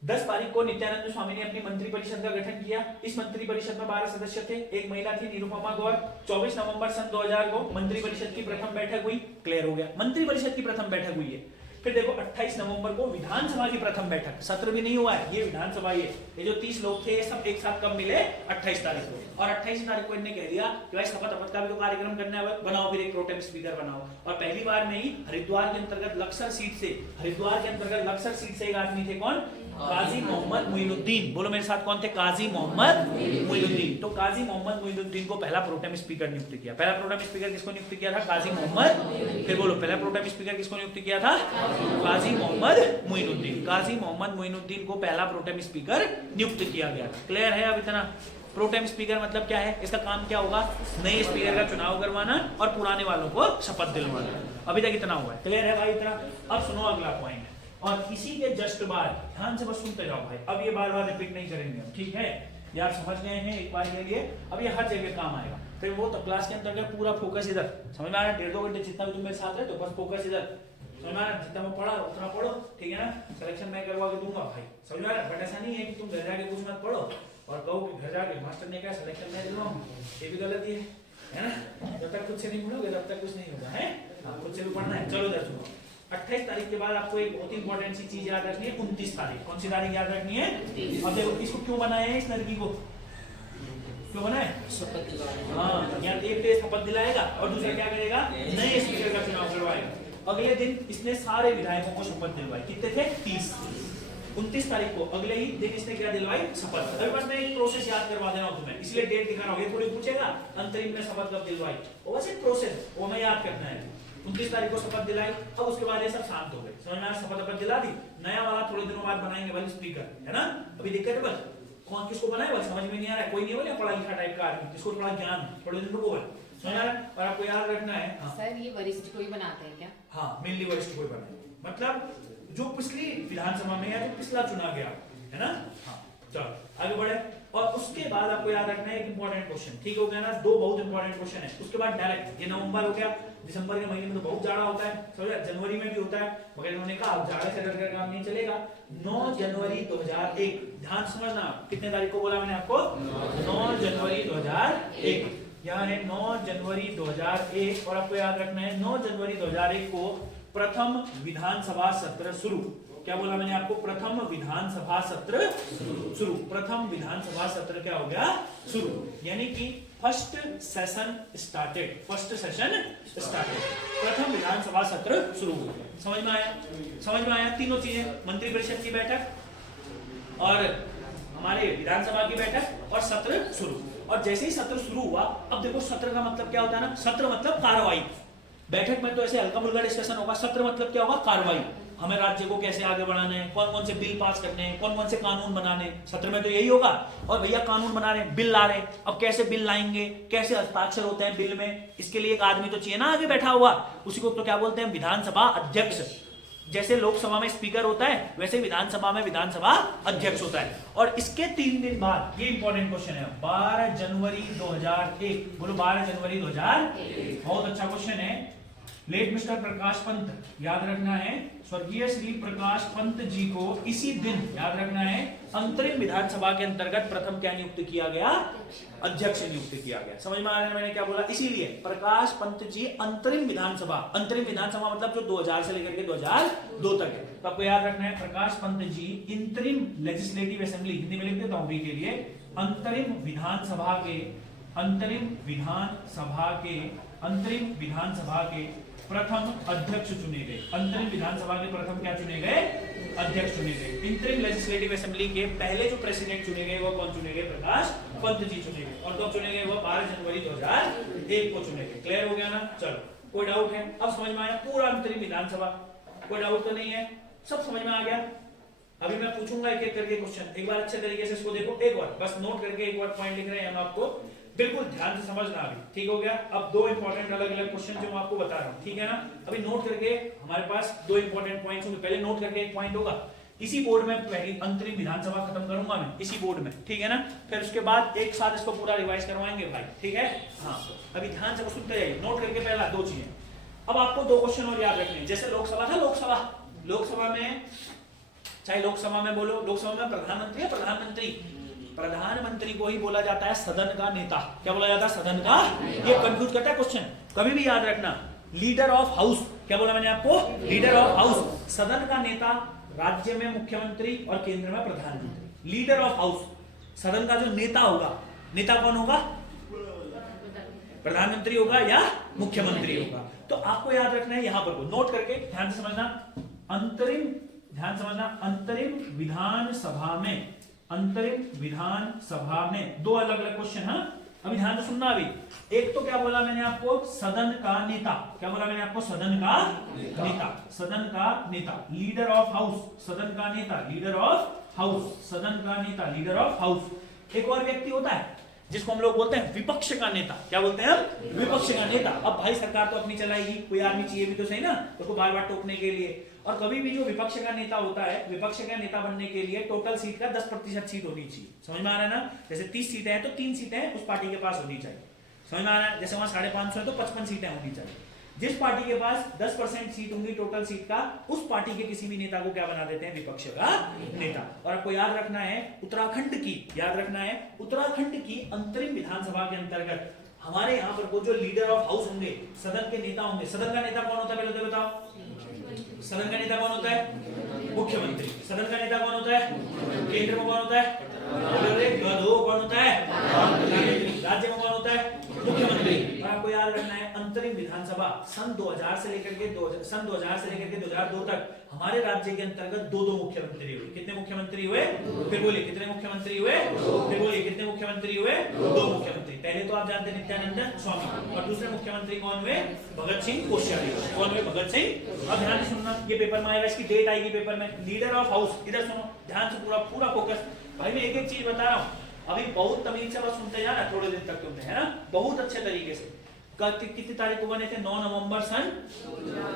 10 तारीख को नित्यानंद स्वामी ने अपनी मंत्री परिषद का गठन किया। इस मंत्री परिषद में 12 सदस्य थे, एक महिला थी निरुपमा गौर। 24 नवंबर सन 2000 को मंत्री परिषद की प्रथम बैठक हुई। क्लियर हो गया? मंत्री परिषद की प्रथम बैठक हुई है। फिर देखो 28 नवंबर को विधानसभा की प्रथम बैठक, सत्र भी नहीं हुआ है, ये विधानसभा ये जो 30 लोग थे ये सब एक साथ कब मिले? 28 तारीख को। और 28 तारीख को इन्होंने कह दिया कि भाई शपथ का भी तो कार्यक्रम करना है, बनाओ फिर एक प्रोटेम स्पीकर बनाओ। और पहली बार में ही हरिद्वार के अंतर्गत लक्सर सीट से एक आदमी थे, कौन? काजी मोहम्मद मोइनुद्दीन। बोलो मेरे साथ, कौन थे? काजी मोहम्मद मोइनुद्दीन। तो काजी मोहम्मद मोइनुद्दीन को पहला प्रोटेम स्पीकर नियुक्त किया। पहला प्रोटेम स्पीकर किसको नियुक्त किया था? काजी मोहम्मद। फिर बोलो पहला प्रोटेम स्पीकर किसको नियुक्त किया था? काजी मोहम्मद मोइनुद्दीन। काजी मोहम्मद मोइनुद्दीन को पहला प्रोटेम स्पीकर नियुक्त किया गया। क्लियर है अब इतना? प्रोटेम स्पीकर मतलब क्या है? इसका काम क्या होगा? नए स्पीकर का चुनाव करवाना और पुराने वालों को शपथ दिलवाना। अभी तक इतना हुआ है। क्लियर है भाई इतना? अब सुनो अगला पॉइंट, और इसी के जस्ट बाद ध्यान से बस सुनते जाओ भाई, अब ये बार बार रिपीट नहीं करेंगे हम, ठीक है? यार समझ गए हैं एक बार के लिए? अब ये हर जगह काम आएगा। फिर वो तो क्लास के अंदर पूरा फोकस इधर, समझ में आ रहा है? 1.5-2 घंटे जितना भी तुम मेरे साथ रहे तो बस फोकस इधर, समझ में आ रहा है? जितना मैं पढ़ा उतना पढ़ो, ठीक है ना? सिलेक्शन मैं करवा के दूंगा भाई, समझ में आ रहा है? बट ऐसा नहीं है कि तुम घर जाके कुछ मत पढ़ो और कहो कि घर जाके मास्टर ने क्या सिलेक्शन मैं दिलवाऊं, ये भी गलत ही है ना? जब तक खुद से नहीं पढ़ोगे तब तक कुछ नहीं होगा, है? खुद से भी पढ़ना है। चलो इधर सुनो, 28 तारीख के बाद आपको एक बहुत इंपॉर्टेंट सी चीज याद रखनी है, 29 तारीख। कौन सी तारीख याद रखनी है? अब देखो इसको क्यों बनाया है, इस लड़की को क्यों बनाया? शपथ दिलाएगा। हाँ, यहाँ एक तो शपथ दिलाएगा और दूसरा क्या करेगा? नए स्पीकर का चुनाव करवाएगा। अगले दिन इसने सारे विधायकों को शपथ दिलवाई। कितने थे? 30। 29 तारीख को अगले ही दिन इसने क्या दिलवाई? शपथ। अभी बस मैं एक प्रोसेस याद करवा दे रहा हूँ तुम्हें, इसलिए डेट दिखा रहा हूँ। ये थोड़ी पूछेगा अंतरिम में शपथ कब दिलवाई, वो बस एक प्रोसेस वो मैं याद करना है। 29 तारीख को शपथ दिलाई। अब उसके बाद ये सब शांत हो गए, समझ में आया? शपथ दिला दी, नया वाला थोड़े दिनों बाद बनाएंगे वाली स्पीकर, है ना? अभी दिक्कत है बस कौन किसको बनाए बस समझ में नहीं आ रहा है। कोई नहीं बोले पढ़ा लिखा टाइप का आदमी, जिसको थोड़ा ज्ञान थोड़े दिन रुको, समझ आ रहा है? और आपको याद रखना है सर ये वरिष्ठ को ही बनाते हैं क्या? हाँ, मेनली वरिष्ठ को ही बनाए, मतलब जो पिछली विधानसभा में या जो पिछला चुना गया, है ना? हाँ, चलो आगे बढ़े। और उसके बाद आपको याद रखना है एक इंपॉर्टेंट क्वेश्चन, ठीक हो गया ना? 2 बहुत इंपॉर्टेंट क्वेश्चन है। उसके बाद डायरेक्ट ये नवंबर हो गया, दिसंबर के महीने में तो बहुत जाड़ा होता है, समझा? जनवरी में भी होता है, मगर इन्होंने कहा जाड़े से डर कर काम नहीं चलेगा। 9 जनवरी 2001, ध्यान समझना, कितने तारीख को बोला मैंने आपको? 9 जनवरी 2001। यहाँ है 9 जनवरी 2001। और आपको याद रखना है 9 जनवरी 2001 को प्रथम विधानसभा सत्र शुरू। क्या बोला मैंने आपको? प्रथम विधानसभा सत्र शुरू। प्रथम विधानसभा सत्र क्या हो गया? शुरू, यानी कि first session started. First session started, प्रथम विधानसभा सत्र शुरू हो गया। समझ में आया? समझ में आया? तीनों चीजें, मंत्री परिषद की बैठक और हमारे विधानसभा की बैठक और सत्र शुरू। और जैसे ही सत्र शुरू हुआ, अब देखो सत्र का मतलब क्या होता है ना? सत्र मतलब कार्रवाई। बैठक में तो ऐसे हल्का फुल्का डिस्कशन होगा, सत्र मतलब क्या होगा? कार्रवाई। हमें राज्य को कैसे आगे बढ़ाना है, कौन कौन से बिल पास करने हैं, कौन कौन से कानून बनाने, सत्र में तो यही होगा। और भैया कानून बना रहे हैं, बिल ला रहे हैं, अब कैसे बिल लाएंगे, कैसे हस्ताक्षर होते हैं बिल में, इसके लिए एक आदमी तो चाहिए ना आगे बैठा हुआ, उसी को तो क्या बोलते हैं? विधानसभा अध्यक्ष। जैसे लोकसभा में स्पीकर होता है वैसे विधानसभा में विधानसभा अध्यक्ष होता है। और इसके 3 दिन बाद, ये इंपॉर्टेंट क्वेश्चन है, 12 जनवरी 2001, बोलो 12 जनवरी 2001, बहुत अच्छा क्वेश्चन है। लेट मिस्टर प्रकाश पंत, याद रखना है, स्वर्गीय श्री प्रकाश पंत जी को इसी दिन, याद रखना है, अंतरिम विधानसभा के अंतर्गत प्रथम क्या नियुक्त किया गया? अध्यक्ष नियुक्त किया गया। समझ में आ रहा है मैंने क्या बोला? इसीलिए प्रकाश पंत जी अंतरिम विधानसभा मतलब जो 2000 से लेकर के 2002 तक है। तो आपको याद रखना है, प्रकाश पंत जी इंतरिम लेजिस्लेटिव असेंबली, हिंदी में लिख देता हूं के लिए, अंतरिम विधानसभा के प्रथम अध्यक्ष चुने गए। अंतरिम विधानसभा के प्रथम क्या चुने गए? अध्यक्ष चुने गए। इंतरिम लेजिस्लेटिव असेंबली के पहले जो प्रेसिडेंट चुने गए वो कौन चुने गए? प्रकाश पंत जी चुने गए। और कब चुने गए? वो 12 जनवरी 2001 को चुने गए। क्लियर हो गया ना? चलो, कोई डाउट है? अब समझ में आया पूरा अंतरिम विधानसभा, कोई डाउट तो नहीं है? सब समझ में आ गया? अभी मैं पूछूंगा एक एक करके क्वेश्चन, एक बार अच्छे तरीके से इसको देखो, एक बार बस नोट करके एक बार पॉइंट लिख रहे हैं हम आपको, बिल्कुल ध्यान से समझना अभी, ठीक हो गया? अब 2 इंपॉर्टेंट अलग अलग क्वेश्चन जो मैं आपको बता रहा हूं, ठीक है ना? अभी नोट करके, हमारे पास 2 इंपॉर्टेंट पॉइंट्स होंगे, पहले नोट करके एक पॉइंट होगा, इसी बोर्ड में पहली अंतरिम विधानसभा खत्म करूंगा मैं इसी बोर्ड में, ठीक है ना? फिर उसके बाद एक साथ इसको पूरा रिवाइज करवाएंगे भाई, ठीक है? हाँ, अभी ध्यान से सुनते रहिए, नोट करके पहला 2 चीजें। अब आपको 2 क्वेश्चन और याद रखने हैं। जैसे लोकसभा था, लोकसभा में, चाहे लोकसभा में बोलो, लोकसभा में प्रधानमंत्री है, प्रधानमंत्री को ही बोला जाता है सदन का नेता। क्या बोला जाता है? सदन का। ये कंफ्यूज करता है क्वेश्चन, कभी भी याद रखना। लीडर ऑफ हाउस, क्या बोला मैंने आपको? लीडर ऑफ हाउस, सदन का नेता, राज्य में मुख्यमंत्री और केंद्र में प्रधानमंत्री। लीडर ऑफ हाउस, सदन का जो नेता होगा, नेता कौन होगा? प्रधानमंत्री होगा या मुख्यमंत्री होगा। तो आपको याद रखना है, यहां पर को नोट करके ध्यान से समझना। अंतरिम विधानसभा में 2 अलग अलग क्वेश्चन है। अभी ध्यान से सुनना। अभी एक तो क्या बोला मैंने आपको? सदन का नेता। क्या बोला मैंने आपको? सदन का नेता, लीडर ऑफ हाउस, सदन का नेता, लीडर ऑफ हाउस। एक और व्यक्ति होता है जिसको हम लोग बोलते हैं विपक्ष का नेता। क्या बोलते हैं हम? विपक्ष का नेता। अब भाई सरकार तो अपनी चलाएगी, कोई आदमी चाहिए भी तो सही ना, उसको बार बार टोकने के लिए। और कभी भी जो विपक्ष का नेता होता है, विपक्ष का नेता बनने के लिए टोटल सीट का 10% सीट होनी चाहिए। समझ में आ रहा है ना? जैसे 30 सीटें हैं तो 3 सीटें उस पार्टी के पास होनी चाहिए। समझ में आ रहा है? जैसे वहां 550 है तो 55 सीटें होनी चाहिए। जिस पार्टी के पास 10% सीट होंगी टोटल सीट का, उस पार्टी के किसी भी नेता को क्या बना देते हैं? विपक्ष का नेता। और आपको याद रखना है, उत्तराखंड की अंतरिम विधानसभा के अंतर्गत हमारे यहाँ पर वो जो लीडर ऑफ हाउस होंगे, सदन के नेता होंगे। सदन का नेता कौन होता है? पहले तो बताओ, सदन का नेता कौन होता है? मुख्यमंत्री। सदन का नेता कौन होता है? केंद्र में कौन होता है? कौन होता है? राज्य में कौन होता है? मुख्यमंत्री। और आपको याद रखना है, अंतरिम विधानसभा सन 2000 से लेकर के 2002 तक हमारे राज्य के अंतर्गत 2 मुख्यमंत्री हुए। कितने मुख्यमंत्री हुए? फिर बोलिए, कितने मुख्यमंत्री हुए? फिर बोलिए, कितने मुख्यमंत्री हुए? 2 मुख्यमंत्री। पहले तो आप जानते हैं नित्यानंद स्वामी, और दूसरे मुख्यमंत्री कौन हुए? भगत सिंह कोश्यारी। कौन हुए? भगत सिंह। अब ध्यान से सुनना, ये पेपर में आएगा, इसकी डेट आएगी पेपर में। लीडर ऑफ हाउस, इधर सुनो ध्यान से, पूरा फोकस। भाई मैं एक एक चीज बता रहा हूँ, अभी बहुत तमीज से बस सुनते जाना, थोड़े दिन तक तुमने, है ना? बहुत अच्छे तरीके से। कितनी तारीख को बने थे? 9 नवंबर सन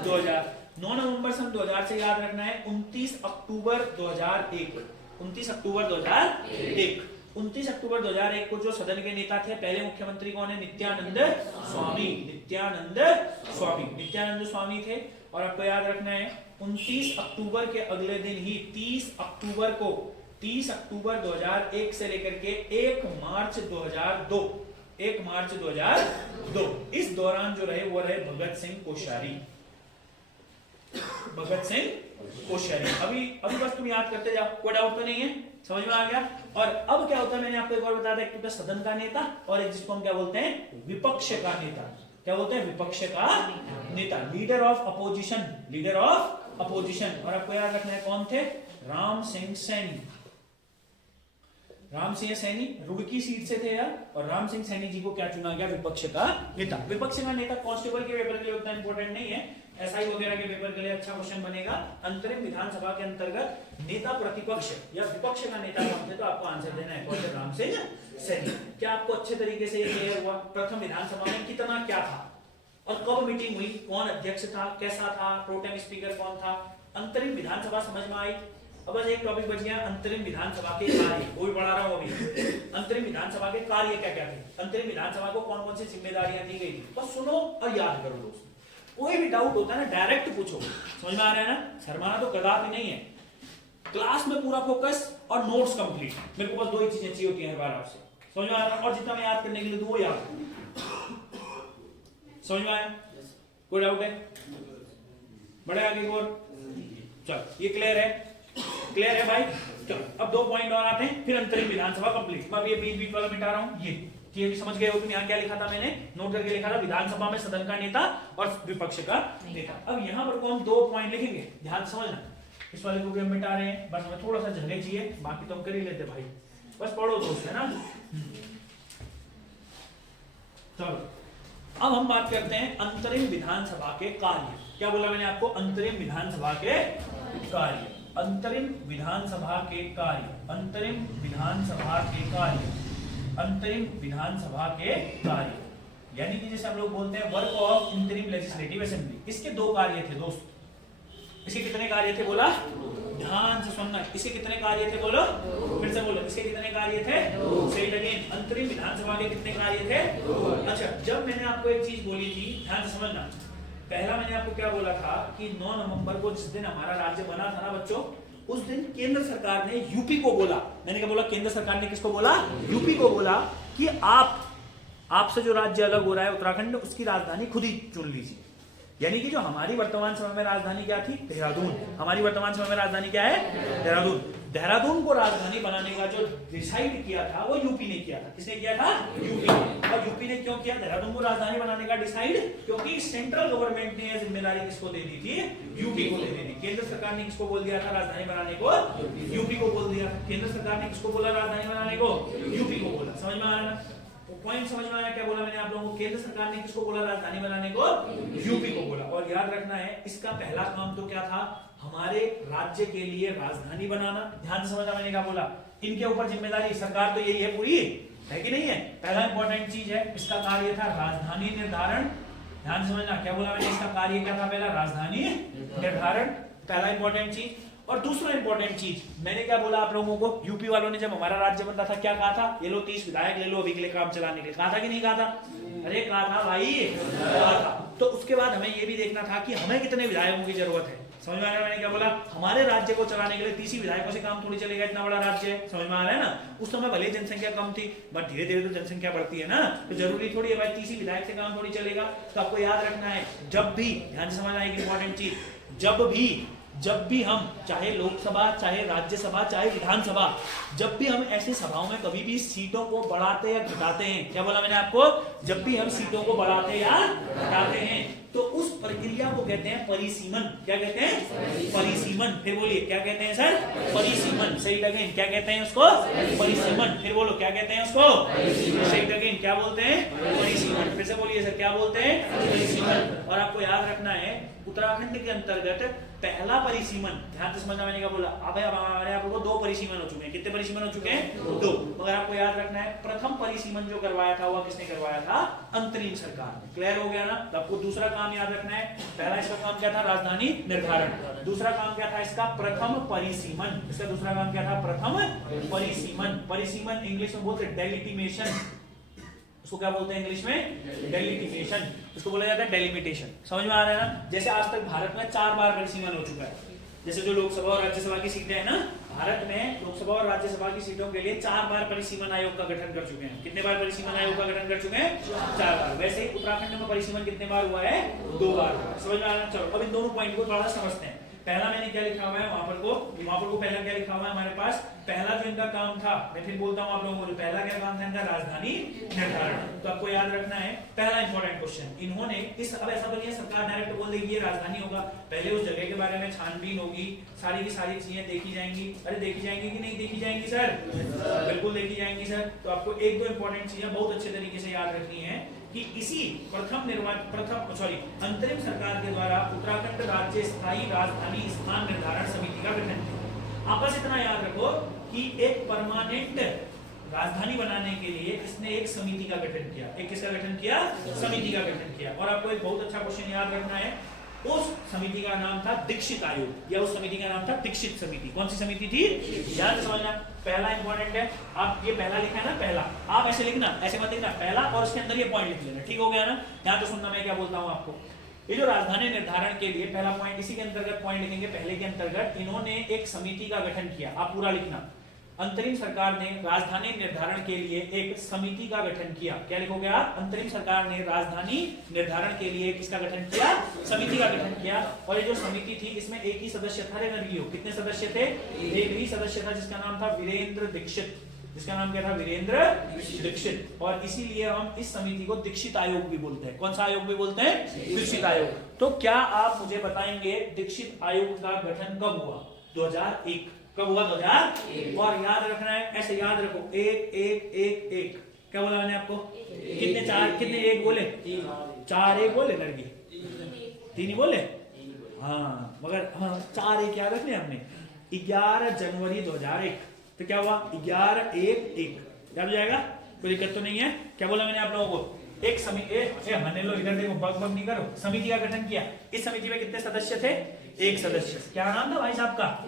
2000। 9 नवंबर सन 2000 से याद रखना है 29 अक्टूबर 2001। 29 अक्टूबर 2001। 29 अक्टूबर 2001 को जो सदन के नेता थे, पहले मुख्यमंत्री कौन है? नित्यानंद स्वामी थे। और आपको याद रखना है 29 अक्टूबर के अगले दिन ही 30 अक्टूबर 2001 से लेकर के 1 मार्च 2002, इस दौरान जो रहे वो रहे भगत सिंह कोश्यारी। अभी बस तुम याद करते जाओ, कोई डाउट तो नहीं है? समझ में आ गया? और अब क्या होता है, मैंने आपको एक और बताया था, एक तो सदन का नेता और एक जिसको हम क्या बोलते हैं? विपक्ष का नेता। क्या बोलते हैं? विपक्ष का नेता, लीडर ऑफ अपोजिशन। और आपको याद रखना है कौन थे? राम सिंह सैनी रुड़की सीट से थे यार। और राम सिंह सैनी जी को क्या चुना गया? विपक्ष का नेता। कांस्टेबल के पेपर के लिए उतना इंपॉर्टेंट नहीं है, एसआई वगैरह के पेपर के लिए अच्छा क्वेश्चन बनेगा। अंतरिम विधानसभा के अंतर्गत नेता प्रतिपक्ष या विपक्ष का नेता कौन थे? तो आपको आंसर देना है, कौन थे? राम सिंह सैनी। क्या आपको अच्छे तरीके से ये क्लियर हुआ? प्रथम विधानसभा में कितना क्या था और कब मीटिंग हुई, कौन अध्यक्ष था, कैसा था, प्रोटेम स्पीकर कौन था, अंतरिम विधानसभा समझ में आई। अब बस एक टॉपिक बच गया, अंतरिम विधानसभा के कार्य, वो भी पढ़ा रहा हूं अभी। अंतरिम विधानसभा के कार्य क्या क्या थे, अंतरिम विधानसभा को कौन कौन सी जिम्मेदारियां दी गई थी, बस सुनो और याद करो दोस्तों। कोई भी डाउट होता है ना डायरेक्ट पूछो, समझ में आ रहा है ना, शर्माना तो कदापि नहीं है। क्लास में पूरा फोकस और नोट्स कंप्लीट, मेरे को बस दो ही चीजें चाहिए होती हैं हर बार आपसे, समझ में आ रहा है, और जितना मैं याद करने के लिए दूं वो याद, समझ में आया, कोई डाउट है, बढ़े आगे और चल, ये क्लियर है, क्लियर है भाई। चलो अब 2 पॉइंट और आते हैं, फिर अंतरिम विधानसभा कंप्लीट। मैं अब ये बीच वाला मिटा रहा हूं, ये भी समझ गए हो तुम, यहाँ क्या लिखा था मैंने, नोट करके लिखा था, विधानसभा में सदन का नेता और विपक्ष का नेता। अब यहाँ पर को हम 2 पॉइंट लिखेंगे, ध्यान से समझना, इस वाले को भी हम मिटा रहे हैं, बस हमें थोड़ा सा जगह चाहिए, बाकी तो हम कर ही लेते भाई, बस पढ़ो दोस्त, है ना। चलो अब हम बात करते हैं अंतरिम विधानसभा के कार्य। क्या बोला मैंने आपको, अंतरिम विधानसभा के कार्य, अंतरिम विधानसभा के कार्य, अंतरिम विधानसभा के कार्य, अंतरिम विधानसभा के कार्य, यानी कि जैसे हम लोग बोलते हैं work of interim legislative assembly. इसके 2 कार्य थे दोस्त, इसके कितने कार्य थे बोला, ध्यान से सुनना, इसके कितने कार्य थे बोलो, फिर से बोलो, इसके कितने कार्य थे, से अगेन, अंतरिम विधानसभा के कितने कार्य थे। अच्छा, जब मैंने आपको एक चीज बोली थी, ध्यान से समझना, पहला मैंने आपको क्या बोला था कि 9 नवंबर को जिस दिन हमारा राज्य बना था ना बच्चों, उस दिन केंद्र सरकार ने यूपी को बोला, मैंने क्या बोला, केंद्र सरकार ने किसको बोला, यूपी को बोला कि आपसे जो राज्य अलग हो रहा है उत्तराखंड, उसकी राजधानी खुद ही चुन लीजिए। यानी कि जो हमारी वर्तमान समय में राजधानी क्या थी, देहरादून, हमारी वर्तमान समय में राजधानी क्या है, देहरादून। देहरादून को राजधानी बनाने का जो डिसाइड किया था वो यूपी ने किया था, किसने किया था, यूपी ने। और यूपी ने क्यों किया देहरादून को राजधानी बनाने का डिसाइड, क्योंकि सेंट्रल गवर्नमेंट ने यह जिम्मेदारी किसको दे दी थी, यूपी को दे दी थी। केंद्र सरकार ने किसको बोल दिया था राजधानी बनाने को, यूपी को बोल दिया। केंद्र सरकार ने किसको बोला राजधानी बनाने को, यूपी को बोला। समझ में आ रहा है, पॉइंट समझ में आया क्या बोला मैंने आप लोगों को, केंद्र सरकार ने किसको बोला राजधानी बनाने को, यूपी को बोला। और याद रखना है, इसका पहला काम तो क्या था, हमारे राज्य के लिए राजधानी बनाना। ध्यान से समझना मैंने क्या बोला, इनके ऊपर जिम्मेदारी सरकार तो यही है पूरी, है कि नहीं है। पहला इंपॉर्टेंट चीज है, इसका कार्य था राजधानी निर्धारण। ध्यान समझना, क्या बोला मैंने, इसका कार्य क्या था, पहला राजधानी निर्धारण, पहला इंपॉर्टेंट चीज। और दूसरा इंपॉर्टेंट चीज मैंने क्या बोला आप लोगों को, यूपी वालों ने जब हमारा राज्य बनता था क्या कहा था, ये लो 30 विधायक ले लो अभी के लिए काम चलाने के लिए, कहा था कि नहीं कहा था, अरे कहा था भाई, कहा था। तो उसके बाद हमें ये भी देखना था कि हमें कितने विधायकों की जरूरत है। समझ में आ रहा है मैंने क्या बोला, हमारे राज्य को चलाने के लिए 30 विधायकों से काम थोड़ी चलेगा, इतना बड़ा राज्य है। समझ में आ रहा है ना, उस समय भले जनसंख्या कम थी, बट धीरे धीरे तो जनसंख्या बढ़ती है ना, तो जरूरी थोड़ी है भाई 30 विधायक से काम थोड़ी चलेगा। तो आपको याद रखना है, जब भी, ध्यान से समझना एक इंपॉर्टेंट चीज, जब भी हम चाहे लोकसभा, चाहे राज्यसभा, चाहे विधानसभा, जब भी हम ऐसी सभाओं में कभी भी सीटों को बढ़ाते या घटाते हैं, क्या बोला मैंने आपको, जब भी हम सीटों को बढ़ाते या घटाते हैं तो उस प्रक्रिया को कहते हैं परिसीमन। क्या कहते हैं, परिसीमन। फिर बोलिए क्या कहते हैं सर, परिसीमन। सही लगे, क्या कहते हैं उसको, परिसीमन। फिर बोलो क्या कहते हैं उसको, सही लगे, क्या बोलते हैं, परिसीमन। फिर से बोलिए सर, क्या बोलते हैं, परिसीमन। और आपको याद रखना है, उत्तराखंड के अंतर्गत पहला परिसीमन, ध्यान से समझना मैंने क्या बोला, अब हमारे आपको 2 परिसीमन हो चुके हैं। कितने परिसीमन हो चुके हैं, 2। मगर आपको याद रखना है, प्रथम परिसीमन जो करवाया था वह किसने करवाया था, अंतरिम सरकार। क्लियर हो गया ना। तो आपको दूसरा काम याद रखना है, पहला इसका काम क्या था, राजधानी निर्धारण। दूसरा काम क्या था इसका, प्रथम परिसीमन। इसका दूसरा काम क्या था, प्रथम परिसीमन। परिसीमन इंग्लिश में बोलते हैं डेलिमिटेशन, उसको क्या बोलते हैं इंग्लिश में, डेलिमिटेशन। इसको बोला जाता है डेलिमिटेशन। समझ में आ रहा है ना। जैसे आज तक भारत में 4 बार परिसीमन हो चुका है। जैसे जो लोकसभा और राज्यसभा की सीटें हैं ना, भारत में लोकसभा और राज्यसभा की सीटों के लिए 4 बार परिसीमन आयोग का गठन कर चुके हैं। कितने बार परिसीमन आयोग का गठन कर चुके हैं, 4 बार। वैसे ही उत्तराखंड में परिसीमन कितने बार हुआ है, 2 बार। समझ में आ रहा है। चलो अब इन दोनों पॉइंट को थोड़ा समझते हैं। पहला मैंने क्या लिखा हुआ है वहां पर को पहला क्या लिखा हुआ है हमारे पास, पहला जो इनका काम था, मैं फिर बोलता हूं आप लोगों को, पहला क्या काम था इनका, राजधानी निर्धारण। तो आपको याद रखना है, पहला इंपॉर्टेंट क्वेश्चन, इन्होंने इस, अब ऐसा तो नहीं है सरकार डायरेक्ट बोल देगी ये राजधानी होगा, पहले उस जगह के बारे में छानबीन होगी, सारी की सारी चीजें देखी जाएंगी। अरे देखी जाएंगी कि नहीं देखी जाएंगी सर, बिल्कुल देखी जाएंगी सर। तो आपको 1-2 इंपॉर्टेंट चीजें बहुत अच्छे तरीके से याद रखनी है कि इसी अंतरिम सरकार के द्वारा उत्तराखंड राज्य स्थायी राजधानी स्थान निर्धारण समिति का गठन किया। आपस इतना याद रखो कि एक परमानेंट राजधानी बनाने के लिए इसने एक समिति का गठन किया। एक किसका गठन किया? समिति का गठन किया। और आपको एक बहुत अच्छा क्वेश्चन याद रखना है, उस समिति का नाम था दीक्षित आयोग, या उस समिति का नाम था दीक्षित समिति। कौन सी समिति थी? ध्यान से समझना, पहला इंपॉर्टेंट है। आप ये पहला लिखा है ना, पहला आप ऐसे लिखना, ऐसे मत लिखना, पहला और उसके अंदर ये पॉइंट लिख लेना, ठीक हो गया ना? ध्यान तो सुनना मैं क्या बोलता हूँ आपको। ये जो राजधानी निर्धारण के लिए पहला पॉइंट, इसी के अंतर्गत पॉइंट लिखेंगे, पहले के अंतर्गत इन्होंने एक समिति का गठन किया। आप पूरा लिखना, अंतरिम सरकार ने राजधानी निर्धारण के लिए एक समिति का गठन किया। क्या लिखोगे आप? अंतरिम सरकार ने राजधानी निर्धारण के लिए किसका गठन किया? समिति का गठन किया। और ये जो समिति थी इसमें एक ही सदस्य था। कितने सदस्य थे? एक ही सदस्य था जिसका नाम था वीरेंद्र दीक्षित। जिसका नाम क्या था? वीरेंद्र दीक्षित। और इसीलिए हम इस समिति को दीक्षित आयोग भी बोलते हैं। कौन सा आयोग भी बोलते हैं? दीक्षित आयोग। तो क्या आप मुझे बताएंगे दीक्षित आयोग का गठन कब हुआ? 2001। कब हुआ? 2001। और याद रखना है, ऐसे याद रखो, 1 1 1 1। क्या बोला मैंने आपको? कितने चार, कितने एक बोले? 4 1 बोले लड़की, 3 ही बोले। हाँ, मगर हाँ 4 1 याद रखने हमने। 11 जनवरी 2001। तो क्या हुआ? 11 1 1 याद हो जाएगा, कोई दिक्कत तो नहीं है। क्या बोला मैंने आप लोगों को? एक समिति, हने लो इधर देखो, बग बग नहीं करो, समिति का गठन किया। इस समिति में कितने सदस्य थे? एक सदस्य। क्या नाम था भाई साहब का?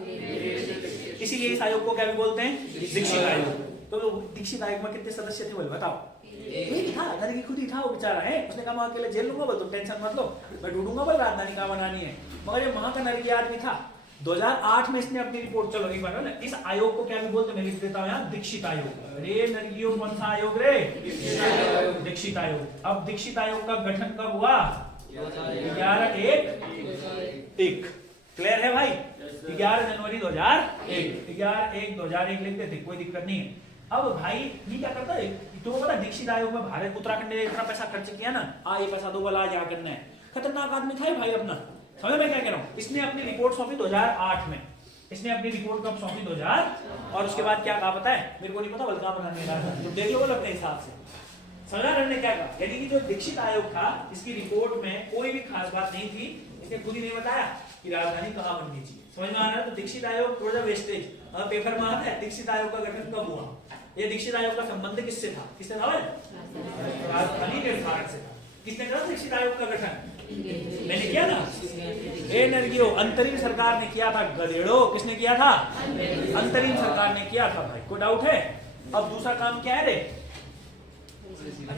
इसीलिए इस आयोग को क्या भी बोलते हैं? दीक्षित आयोग। तो दीक्षित आयोग में कितने सदस्य थे बोले बताओ? एक था, लड़की खुद ही था, वो बेचारा है, उसने कहा मैं अकेले जेल लूंगा, बोल तुम टेंशन मत लो, मैं ढूंढूंगा बोल राजधानी कहाँ बनानी है। मगर ये वहां का नरकी आदमी था। 2008 में इसने अपनी रिपोर्ट, चलो एक बार ना, इस आयोग को क्या भी बोलते हैं, मैं लिख देता हूँ यहाँ, दीक्षित आयोग। रे नरगियों, कौन सा आयोग रे? दीक्षित आयोग। अब दीक्षित आयोग का गठन कब हुआ? 11 1 1। क्लियर है भाई? 11 जनवरी 2001। 11 1 2001 लिखते थे, कोई दिक्कत नहीं है। अब भाई ये क्या करता है, तो पता दीक्षित आयोग में भारत उत्तराखंड ने इतना पैसा खर्च किया ना, ये पैसा दो वाला क्या करना है। खतरनाक आदमी था भाई अपना, समझ में क्या कह रहा हूँ। इसने अपनी रिपोर्ट सौंपी 2008 में। इसने अपनी रिपोर्ट कब सौंपी? 2000। और उसके बाद क्या कहा पता है? मेरे को नहीं पता, बल्कि बनाने का तुम देख लो बोल अपने हिसाब से। समझा ने क्या कहा? यानी कि जो दीक्षित आयोग था, इसकी रिपोर्ट में कोई भी खास बात नहीं थी। इसने खुद ही नहीं बताया कि राजधानी कहाँ बननी चाहिए। समझ में आ रहा है? तो दीक्षित आयोग थोड़ा सा वेस्टेज। पेपर में आता है दीक्षित आयोग का गठन कब हुआ। ये दीक्षित आयोग का संबंध किससे था? किससे था? राजधानी निर्धारण से था। किसने कहा दीक्षित आयोग का गठन? मैंने किया ना। ए नरगियो, अंतरिम सरकार ने किया था। गधेड़ो, किसने किया था? अंतरिम सरकार ने किया था भाई, कोई डाउट है? अब दूसरा काम क्या है रे?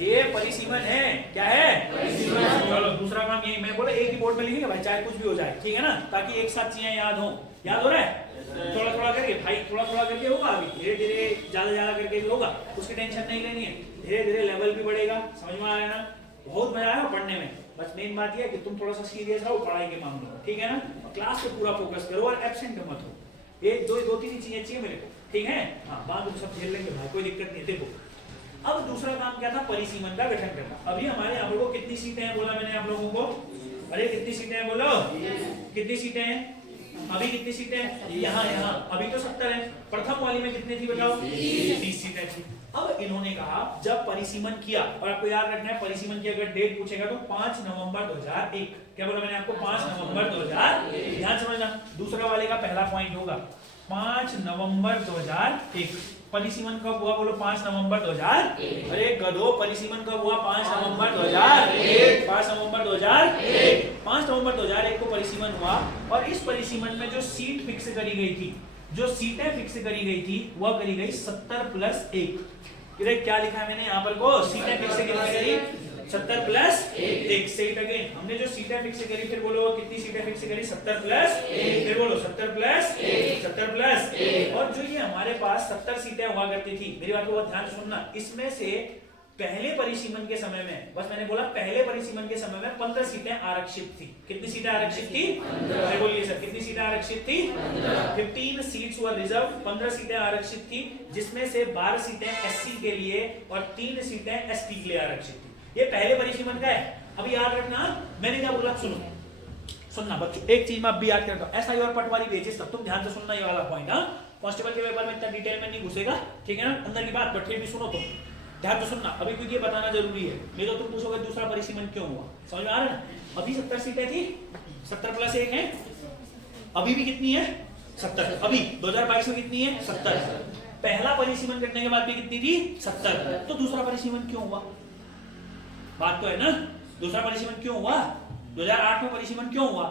ये परिसीमन है। क्या है? परिसीमन। चलो दूसरा काम यही, मैं बोला एक ही बोर्ड में लिखेंगे भाई, चाहे कुछ भी हो जाए, ठीक है ना, ताकि एक साथ चीजें याद हो। याद हो रहा है? थोड़ा थोड़ा करके भाई, थोड़ा थोड़ा करके होगा, अभी धीरे धीरे ज्यादा ज्यादा करके भी होगा, उसकी टेंशन नहीं लेनी है। धीरे धीरे लेवल भी बढ़ेगा। समझ में आ रहा है ना? बहुत मजा आएगा पढ़ने में। बस मेन बात यह है कि तुम थोड़ा सा सीरियस रहो पढ़ाई के मामले में, ठीक है ना? क्लास पे पूरा फोकस करो और एब्सेंट मत हो। ये दो तीन चीजें चाहिए मेरे को, ठीक है? हाँ, बाद सब झेल लेंगे भाई, कोई दिक्कत नहीं। देखो अब दूसरा काम क्या था? परिसीमन का गठन करना। अभी हमारे यहाँ लोगों को कितनी सीटें हैं बोला मैंने आप लोगों को? अरे कितनी सीटें हैं बोलो? कितनी सीटें हैं? अभी कितनी सीटें हैं? यहाँ अभी तो 70 है। प्रथम वाली में कितनी थी बताओ? 30 सीटें थी। अब इन्होंने कहा जब परिसीमन किया, और आपको याद रखना है परिसीमन की अगर डेट पूछेगा तो 5 नवंबर 2001। क्या बोला मैंने आपको? 5 नवंबर 2001। ध्यान समझना, दूसरा वाले का पहला पॉइंट होगा 5 नवंबर 2001। परिसीमन कब हुआ बोलो? 5 नवंबर 2001। अरे गधो, परिसीमन कब हुआ? 5 नवंबर 2001। 5 नवंबर 2001। 5 नवंबर 2001 को परिसीमन हुआ। और इस परिसीमन में जो सीट फिक्स करी गई थी, जो सीटें फिक्स करी गई थी, वह करी गई 70+1। क्या लिखा है मैंने यहाँ पर को? सीटें फिक्स करी 70+1। से अगेन हमने जो सीटें फिक्स करी, फिर बोलो कितनी सीटें फिक्स करी? 70+1। फिर बोलो 70+1। 70+1। और जो ये हमारे पास 70 सीटें हुआ करती थी, मेरी बात को बहुत ध्यान से सुनना, इसमें से पहले परिसीमन के समय में, बस मैंने बोला पहले परिसीमन के समय में 15 सीटें आरक्षित थी। कितनी सीटें आरक्षित थी? बोलिए सर, कितनी सीटें आरक्षित थी? 15 सीट्स वर रिजर्व। 15 सीटें आरक्षित थी, जिसमें से 12 सीटें एससी के लिए और 3 सीटें एसटी के लिए आरक्षित थी। ये पहले परिसीमन का है। अभी याद रखना, मैंने क्या बोला? सुनना बच्चों, एक चीज मैं अब भी याद करता हूँ, ऐसा और पटवारी बेसिस तब तुम ध्यान से सुनना ये वाला पॉइंट। कांस्टेबल के पेपर में इतना डिटेल में नहीं घुसेगा, ठीक है ना, अंदर की बात, बट फिर भी सुनो, तुम ध्यान से सुनना अभी, क्योंकि ये बताना जरूरी है। नहीं तो तुम पूछोगे दूसरा परिसीमन क्यों हुआ। समझ में आ रहा है ना? अभी 70 सीटें थी, 70+1 है। अभी भी कितनी है? 70। अभी 2022 में कितनी है? 70। पहला परिसीमन करने के बाद भी कितनी थी 70। तो दूसरा परिसीमन क्यों हुआ? बात तो है ना, दूसरा परिसीमन क्यों हुआ? 2008 में परिसीमन क्यों हुआ?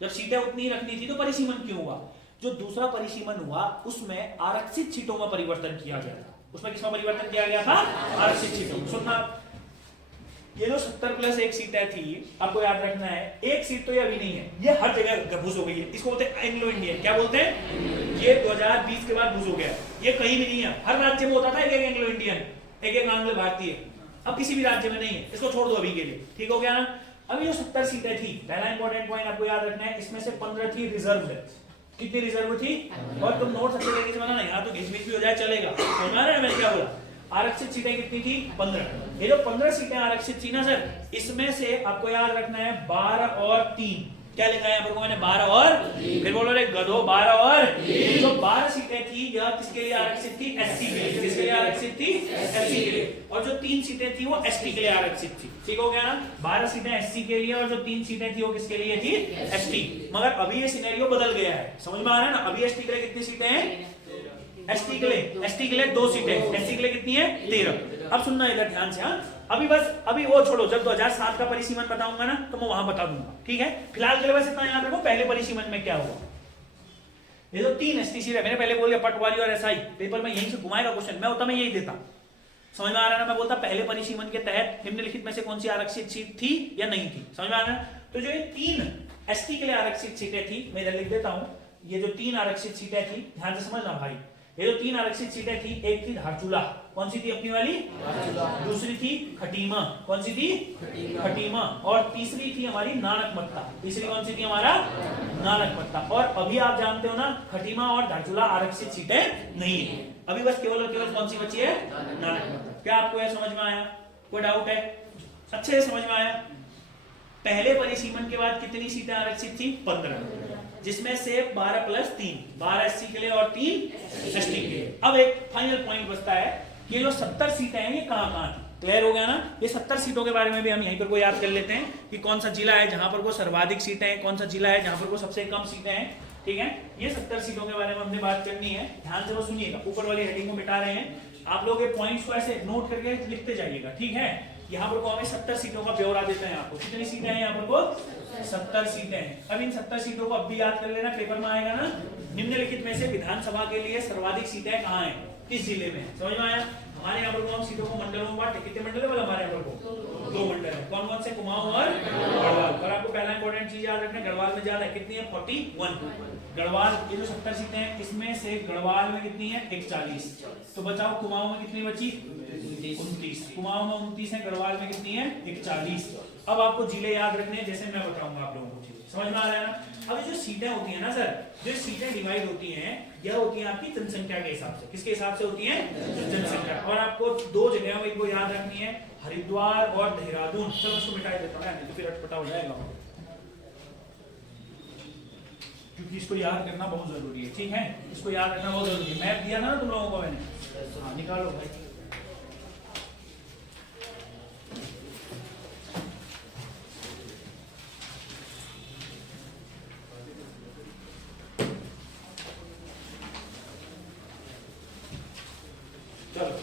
जब सीटें उतनी ही रखनी थी तो परिसीमन क्यों हुआ? जो दूसरा परिसीमन हुआ उसमें आरक्षित सीटों में परिवर्तन किया गया था। उसमें किसमें परिवर्तन किया गया था? आरक्षित सीटों। सुनना, ये जो 70+1 सीटें थी, आपको याद रखना है, एक सीट तो ये अभी नहीं है, ये हर जगह घुस हो गई है। इसको बोलते हैं एंग्लो इंडियन। क्या बोलते हैं? ये 2020 के बाद घुस हो गया, ये कहीं भी नहीं है। हर राज्य में होता था एक एंग्लो इंडियन, एक आंग्ल भारतीय, अब किसी भी राज्य में नहीं है। इसको छोड़ दो अभी के लिए, ठीक हो गया ना? अभी जो 70 सीटें थी, पहला इंपॉर्टेंट पॉइंट आपको याद रखना है, इसमें से 15 थी रिजर्व। कितनी रिजर्व थी? और तुम नोट अच्छे तरीके से बनाना, यहाँ तो घिस भी हो जाए चलेगा। समझ में आ रहा है मैंने क्या बोला? आरक्षित सीटें कितनी थी? 15। ये जो 15 सीटें आरक्षित थी ना सर, इसमें से आपको याद रखना है 12 और 3। क्या लिखा है यहाँ पर मैंने? 12 और, फिर बोलो रे गधो 12 और। जो 12 सीटें थी यह किसके लिए आरक्षित थी? एससी के लिए। किसके लिए आरक्षित थी? एससी के लिए। और जो 3 सीटें थी वो एसटी के लिए आरक्षित थी। ठीक हो गया ना? 12 सीटें एससी के लिए और जो 3 सीटें थी वो किसके लिए थी? एसटी। मगर अभी ये सिनेरियो बदल गया है, समझ में आ रहा है ना? अभी एसटी के लिए कितनी सीटें हैं? एसटी के लिए 2 सीटें, एससी के लिए कितनी है? 13। अब सुनना इधर ध्यान से। हाँ, अभी वो छोड़ो, जब 2007 का परिसीमन बताऊंगा ना तो मैं वहां बता दूंगा, ठीक है? फिलहाल के लिए बस इतना याद रखो पहले परिसीमन में क्या हुआ। ये जो 3 एसटी सीट है, मैंने पहले बोल दिया पटवारी और एसआई, पेपर में यहीं से घुमाएगा क्वेश्चन, मैं होता मैं यही देता। समझ में आ रहा है ना? मैं बोलता पहले परिसीमन के तहत निम्नलिखित में से कौन सी आरक्षित सीट थी या नहीं थी। समझ में आ रहा है? तो जो ये 3 एसटी के लिए आरक्षित सीटें थी, मैं इधर लिख देता हूं, ये जो 3 आरक्षित सीटें थी, ध्यान से समझना भाई, ये जो 3 आरक्षित सीटें थी, एक थी धारचूला, कौन सी थी अपनी वाली? दूसरी थी खटीमा, कौन सी थी? खटीमा। और तीसरी थी हमारी नानकमत्ता। तीसरी कौन सी थी? हमारा नानकमत्ता। और अभी आप जानते हो ना, खटीमा और धारचूला आरक्षित सीटें नहीं है। अभी बस केवल और केवल कौन सी बची है? नानकमत्ता। क्या आपको यह समझ में आया? कोई डाउट है? अच्छे से समझ में आया? पहले परिसीमन के बाद कितनी सीटें आरक्षित थी? 15, जिसमें से 12+3, 12 एससी के लिए और 3 एसटी के लिए। अब एक फाइनल पॉइंट बचता है, ये जो 70 सीटें हैं ये कहां थी? क्लियर हो गया ना? ये 70 सीटों के बारे में भी हम यहीं पर को याद कर लेते हैं कि कौन सा जिला है जहां पर को सर्वाधिक सीटें हैं, कौन सा जिला है जहां पर को सबसे कम सीटें हैं। ठीक है, ये 70 सीटों के बारे में हमने बात करनी है। ध्यान से वो सुनिएगा, ऊपर वाली हेडिंग को मिटा रहे हैं, आप लोग ये पॉइंट्स को ऐसे नोट करके लिखते जाइएगा, ठीक है? यहाँ पर को हमें 70 सीटों का ब्यौरा देते हैं आपको। कितनी सीटें हैं यहाँ पर को? 70 सीटें हैं। अब इन 70 सीटों को अब भी याद कर लेना, पेपर में आएगा ना। निम्नलिखित में से विधानसभा के लिए सर्वाधिक सीटें कहाँ हैं, किस जिले में? समझ में आया? हमारे यहाँ पर हम सीटों को मंडलों में बांटे। कितने मंडल है? हमारे यहाँ पर 2 मंडल है। कौन कौन से? कुमाऊं और गढ़वाल। और आपको पहला इंपॉर्टेंट चीज याद रखना, गढ़वाल में ज्यादा है। कितनी है? 41 गढ़वाल। ये जो 70 सीटें हैं इसमें से गढ़वाल में कितनी है? 41। तो बताओ कुमाऊं में कितनी बची? 29। कुमाऊं में 29 है, गढ़वाल में कितनी है? 41। अब आपको जिले याद रखने हैं, जैसे मैं बताऊंगा आप लोगों को। समझ में आ रहा है ना? अब जो सीटें होती है ना सर, जो सीटें डिवाइड होती हैं, यह होती है आपकी जनसंख्या के हिसाब से। किसके हिसाब से होती है? जनसंख्या। और आपको 2 जगह इनको याद रखनी है, हरिद्वार और देहरादून। चलो इसको मिटा देता हूं, नहीं तो फिर अटपटा हो जाएगा, क्योंकि इसको याद करना बहुत जरूरी है। ठीक है, इसको याद रखना बहुत जरूरी है। मैप दिया ना तुम लोगों को मैंने, हाँ निकालो भाई।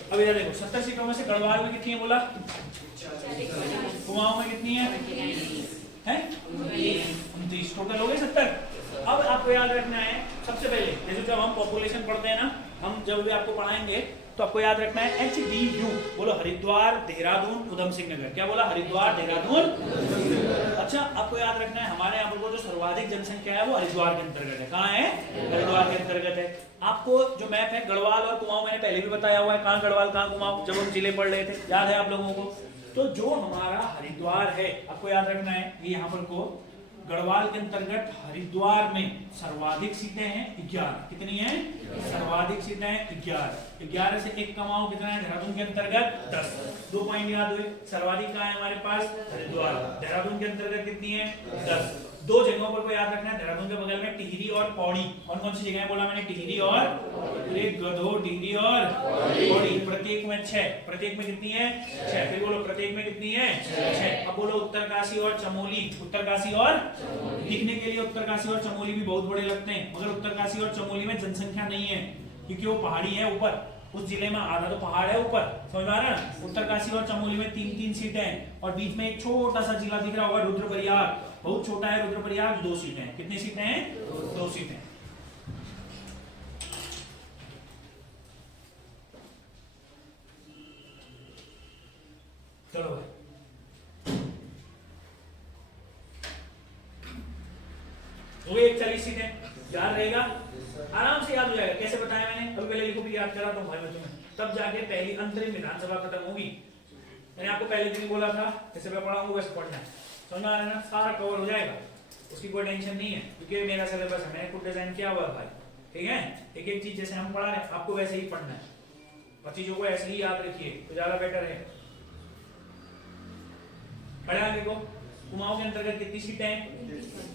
अब इधर देखो, 70 सीटों में से गढ़वाल में कितनी है बोला? कुमाऊं में कितनी है? 29। टोटल हो गए 70। अब आपको याद रखना है, सबसे पहले जैसे जब हम पॉपुलेशन पढ़ते हैं ना, हम जब भी आपको पढ़ाएंगे तो आपको याद रखना है HDU। बोलो हरिद्वार, देहरादून, उधम सिंह नगर। क्या बोला? हरिद्वार, देहरादून। अच्छा, आपको याद रखना है हमारे यहाँ पर जो सर्वाधिक जनसंख्या है वो हरिद्वार के अंतर्गत है। कहाँ है? हरिद्वार के अंतर्गत है। आपको जो मैप है, गढ़वाल और कुमाऊं मैंने पहले भी बताया हुआ है, कहाँ गढ़वाल कहाँ कुमाऊं, जब हम जिले पढ़ रहे थे, याद है आप लोगों को? तो जो हमारा हरिद्वार है, आपको याद रखना है ये यहाँ पर को गढ़वाल के अंतर्गत हरिद्वार में सर्वाधिक सीटें हैं 11। कितनी हैं? सर्वाधिक सीटें हैं 11। 11 से 1 कमाओ, कितना है? देहरादून के अंतर्गत 10। 2 पॉइंट याद हुए। सर्वाधिक कहाँ है हमारे पास? हरिद्वार। देहरादून के अंतर्गत कितनी है? 10। 2 जगहों पर को याद रखना है, देहरादून के बगल में टिहरी और पौड़ी। कौन कौन सी जगह बोला मैंने? टिहरी और गधो, टिहरी और पौड़ी। प्रत्येक में 6। प्रत्येक में कितनी है? 6। फिर बोलो प्रत्येक में कितनी है? 6। अब बोलो उत्तरकाशी और चमोली। उत्तरकाशी और, दिखने के लिए उत्तरकाशी और चमोली भी बहुत बड़े लगते हैं, मगर उत्तरकाशी और चमोली में जनसंख्या नहीं है। क्योंकि वो पहाड़ी है ऊपर, उस जिले में आधा तो पहाड़ है ऊपर, समझ में आ रहा है ना। उत्तरकाशी और चमोली में 3-3 सीटें हैं और बीच में एक छोटा सा जिला दिख रहा होगा रुद्रप्रयाग, बहुत छोटा है रुद्रप्रयाग, 2 सीटें हैं। कितनी सीटें हैं? 2 सीटें। चलो भाई हो गई 40 सीटें, याद रहेगा, आराम से याद हो जाएगा। कैसे बताया मैंने? अभी पहले लिखो भी याद करा तो भाई मैं तुम्हें, तब जाके पहली अंतरिम विधानसभा खत्म होगी। मैंने आपको पहले दिन बोला था जैसे मैं पढ़ाऊंगा वैसे पढ़ना है, समझ में आ रहा है ना, सारा कवर हो जाएगा, उसकी कोई टेंशन नहीं है क्योंकि मेरा सिलेबस है, मैंने खुद डिजाइन किया हुआ है भाई, ठीक है। एक एक चीज जैसे हम पढ़ा रहे हैं आपको वैसे ही पढ़ना है और चीजों को ऐसे ही याद रखिए तो ज्यादा बेटर है। पढ़ा आगे को, कुमाऊं के अंतर्गत कितनी सीटें हैं?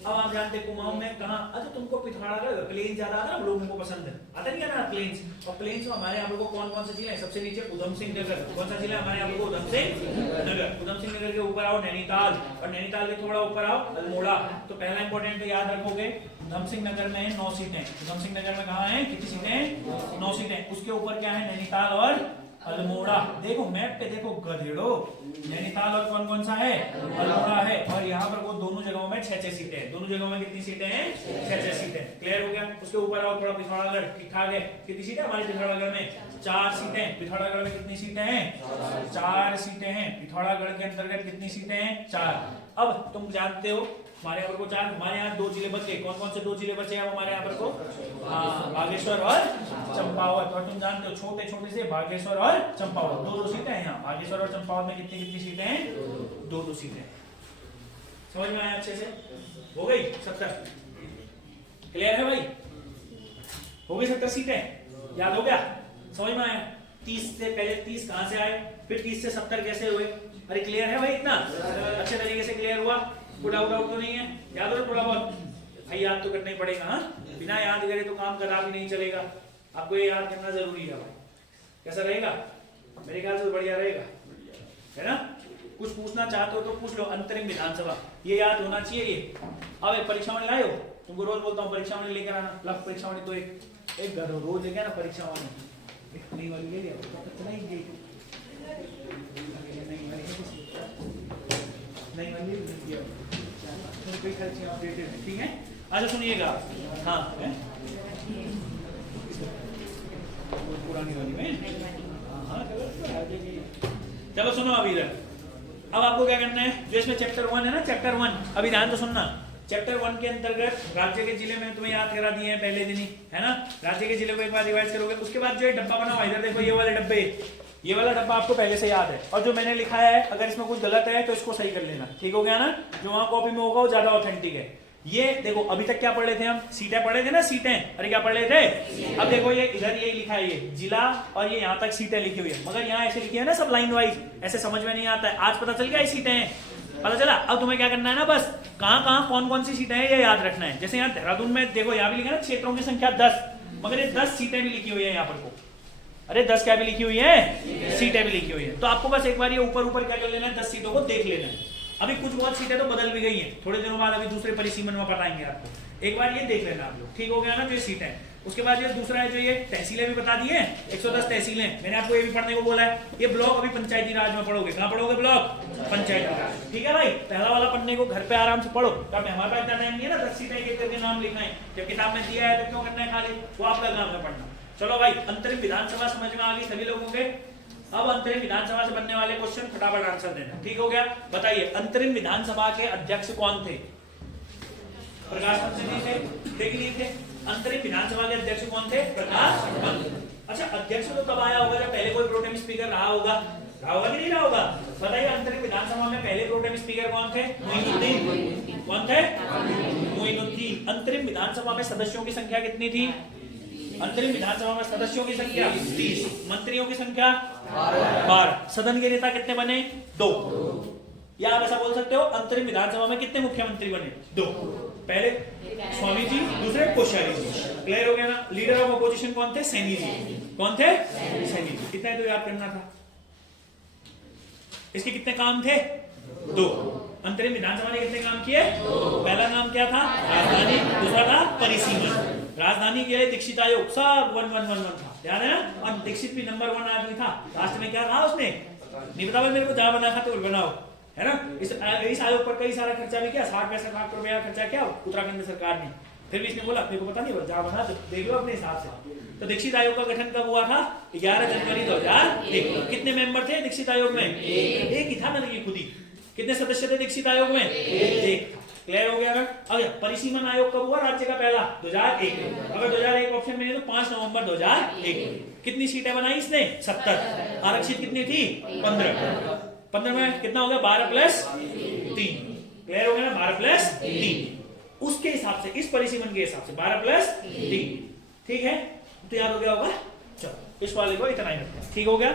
अब आप जानते हैं कुमाऊं में कहां, अच्छा तुमको पिथौरागढ़ प्लेन ज्यादा आता है, लोगों को पसंद है, आता नहीं ना प्लेन्स, और प्लेन्स में हमारे यहाँ लोगों को कौन कौन से जिले हैं? सबसे नीचे उधम सिंह नगर, कौन सा जिला हमारे यहाँ लोगों को? उधम सिंह नगर। उधम सिंह नगर के ऊपर आओ नैनीताल, और नैनीताल के थोड़ा ऊपर आओ अल्मोड़ा। तो पहला इंपॉर्टेंट याद रखोगे उधम सिंह नगर में है 9 सीटें। उधम सिंह नगर में कहाँ है? कितनी सीटें? 9 सीटें। उसके ऊपर क्या है? नैनीताल और अल्मोड़ा। देखो मैप पे देखो गधेड़ो, नैनीताल और कौन कौन सा है? अल्मोड़ा है। और यहाँ पर वो दोनों जगहों में 6-6 सीटें हैं। दोनों जगहों में कितनी सीटें हैं? 6-6 सीटें। क्लियर हो गया? उसके ऊपर आओ थोड़ा पिथौरागढ़, ठीक ठाक है। कितनी सीटें हमारे पिथौरागढ़ में? 4 सीटें। पिथौरागढ़ में कितनी सीटें हैं? 4 सीटें हैं। पिथौरागढ़ के अंतर्गत कितनी सीटें हैं? 4। अब तुम जानते हो हमारे यहाँ पर को 4, हमारे यहाँ 2 जिले बचे। कौन कौन से 2 जिले बचे हैं हमारे यहाँ पर को? बागेश्वर और चंपावत। और तुम जानते हो छोटे छोटे से बागेश्वर और चंपावत 2-2 सीटें हैं यहाँ। बागेश्वर और चंपावत में कितनी कितनी सीटें हैं? 2-2 सीटें। समझ में आया अच्छे से? हो गई 70। क्लियर है भाई? हो गई 70 सीटें, याद हो गया? समझ में आया? 30 से पहले 30 कहां से आए, फिर 30 से 70 कैसे हुए? अरे क्लियर है भाई? इतना अच्छे तरीके से क्लियर हुआ? कोई डाउट तो नहीं है? याद हो थोड़ा बहुत? भाई याद तो करना ही पड़ेगा, हाँ? बिना याद करे तो काम करा भी नहीं चलेगा, आपको ये याद करना जरूरी है भाई। कैसा रहेगा? मेरे ख्याल से तो बढ़िया रहेगा, है ना? कुछ पूछना चाहते हो तो पूछ लो। अंतरिम विधानसभा ये याद होना चाहिए। ये अब एक परीक्षा में लाए हो, तुमको रोज बोलता हूँ परीक्षा में लेकर आना। लग परीक्षा में तो एक गधो रोज लेके आना परीक्षा में। नई वाली ले लिया ठीक है। अच्छा सुनिएगा, हाँ पुरानी वाली में, हाँ चलो सुनो अभी इधर। अब आपको क्या करना है, जो इसमें चैप्टर 1 है ना, चैप्टर 1 अभी ध्यान तो सुनना। चैप्टर 1 के अंतर्गत राज्य के जिले में तुम्हें याद करा दिए हैं पहले दिन ही, है ना? राज्य के जिले को एक बार रिवाइज करोगे। उसके बाद जो डब्बा बना हुआ इधर देखो, ये वाले डब्बे, ये वाला डब्बा आपको पहले से याद है। और जो मैंने लिखा है अगर इसमें कुछ गलत है तो इसको सही कर लेना, ठीक हो गया ना? जो वहां कॉपी में होगा वो ज्यादा ऑथेंटिक है। ये देखो अभी तक क्या पढ़ रहे थे हम? सीटें पढ़े थे ना, सीटें। अरे क्या पढ़ रहे थे? अब देखो ये इधर ये लिखा है, ये जिला, और ये यहाँ तक सीटें लिखी हुई है, मगर यहाँ ऐसे लिखी है ना सब लाइन वाइज, ऐसे समझ में नहीं आता है। आज पता चल गया ये सीटें हैं, पता चला? अब तुम्हें क्या करना है ना, बस कहाँ कहाँ कौन कौन सी सीटें हैं ये याद रखना है। जैसे यहाँ देहरादून में देखो, यहाँ भी लिखा है ना क्षेत्रों की संख्या 10, मगर ये 10 सीटें भी लिखी हुई है यहाँ पर को। अरे 10 क्या भी लिखी हुई है? सीटें भी लिखी हुई है। तो आपको बस एक बार ये ऊपर ऊपर क्या कर लेना है, 10 सीटों को देख लेना है। अभी कुछ बहुत सीटें तो बदल भी गई हैं, थोड़े दिनों बाद अभी दूसरे परिसीमन में बताएंगे आपको। एक बार ये देख लेना आप लोग, ठीक हो गया ना? जो ये सीटें हैं, उसके बाद ये दूसरा है जो ये तहसीलें भी बता दी है, 110 तहसीलें। मैंने आपको ये भी पढ़ने को बोला है। ये ब्लॉक अभी पंचायती राज में पढ़ोगे। कहाँ पढ़ोगे? ब्लॉक पंचायती राज, ठीक है भाई? पहला वाला पढ़ने को घर पे आराम से पढ़ो, तब हमारे पास इतना टाइम नहीं है ना 10 सीटें एक करके नाम लिखना है। जब किताब में दिया है तो क्यों करना है खाली? वो आपका काम है पढ़ना। चलो भाई, अंतरिम विधानसभा समझ में आ गई सभी लोगों के? अब अंतरिम विधानसभा से बनने वाले क्वेश्चन फटाफट आंसर देना, ठीक हो गया? बताइए अंतरिम विधानसभा के अध्यक्ष कौन थे? प्रकाश पंत जी थे, देख लिए थे। अंतरिम विधानसभा के अध्यक्ष कौन थे? प्रकाश पंत। अच्छा अध्यक्ष तो तब आया होगा जब पहले कोई प्रोटेम स्पीकर रहा होगा कि नहीं रहा होगा? बताइए अंतरिम विधानसभा में पहले प्रोटेम स्पीकर कौन थे? मोइनुद्दीन। कौन थे? मोइनुद्दीन। अंतरिम विधानसभा में सदस्यों की संख्या कितनी थी? अंतरिम विधानसभा में सदस्यों की संख्या 30, मंत्रियों की संख्या 12, सदन के नेता कितने बने? 2। या आप ऐसा बोल सकते हो अंतरिम विधानसभा में कितने मुख्यमंत्री बने? 2। पहले स्वामी जी, दूसरे कोश्यारी जी। क्लियर हो गया ना? लीडर ऑफ अपोजिशन कौन थे? सैनी जी। कौन थे? सैनी जी। कितना तो याद करना था। इसके कितने काम थे? 2। अंतरिम विधानसभा ने कितने काम किए? पहला नाम क्या था? राजधानी, दूसरा था परिसीमन। राजधानी के लिए दीक्षित आयोग सब 1-1-1-1 था, ध्यान है ना? और दीक्षित भी नंबर 1 आदमी था। लास्ट में क्या कहा उसने? नहीं बता मेरे को, जहां बना खाते बनाओ, है ना? इस आयोग पर कई सारा खर्चा भी किया, 60-65 लाख रुपया खर्चा किया उत्तराखंड सरकार ने। फिर भी इसने बोला मेरे को पता नहीं, जहां बना तो देख लो अपने हिसाब से। तो दीक्षित आयोग का गठन कब हुआ था? 11 जनवरी 2001। कितने मेंबर थे दीक्षित आयोग में? एक ही था ना, ये खुद ही। कितने सदस्य थे दीक्षित आयोग में? एक। क्लियर हो गया? अगर परिसीमन आयोग कब हुआ राज्य का? पहला 2001। अगर 2001 ऑप्शन में है तो 5 नवंबर 2001। कितनी सीटें बनाई इसने? 70। आरक्षित कितनी थी? 15 में कितना हो गया? 12+3। क्लियर हो गया ना? 12+3 उसके हिसाब से, इस परिसीमन के हिसाब से 12+3। ठीक है, तो याद हो गया होगा। चलो इस वाले को इतना ही रखते हैं, ठीक हो गया।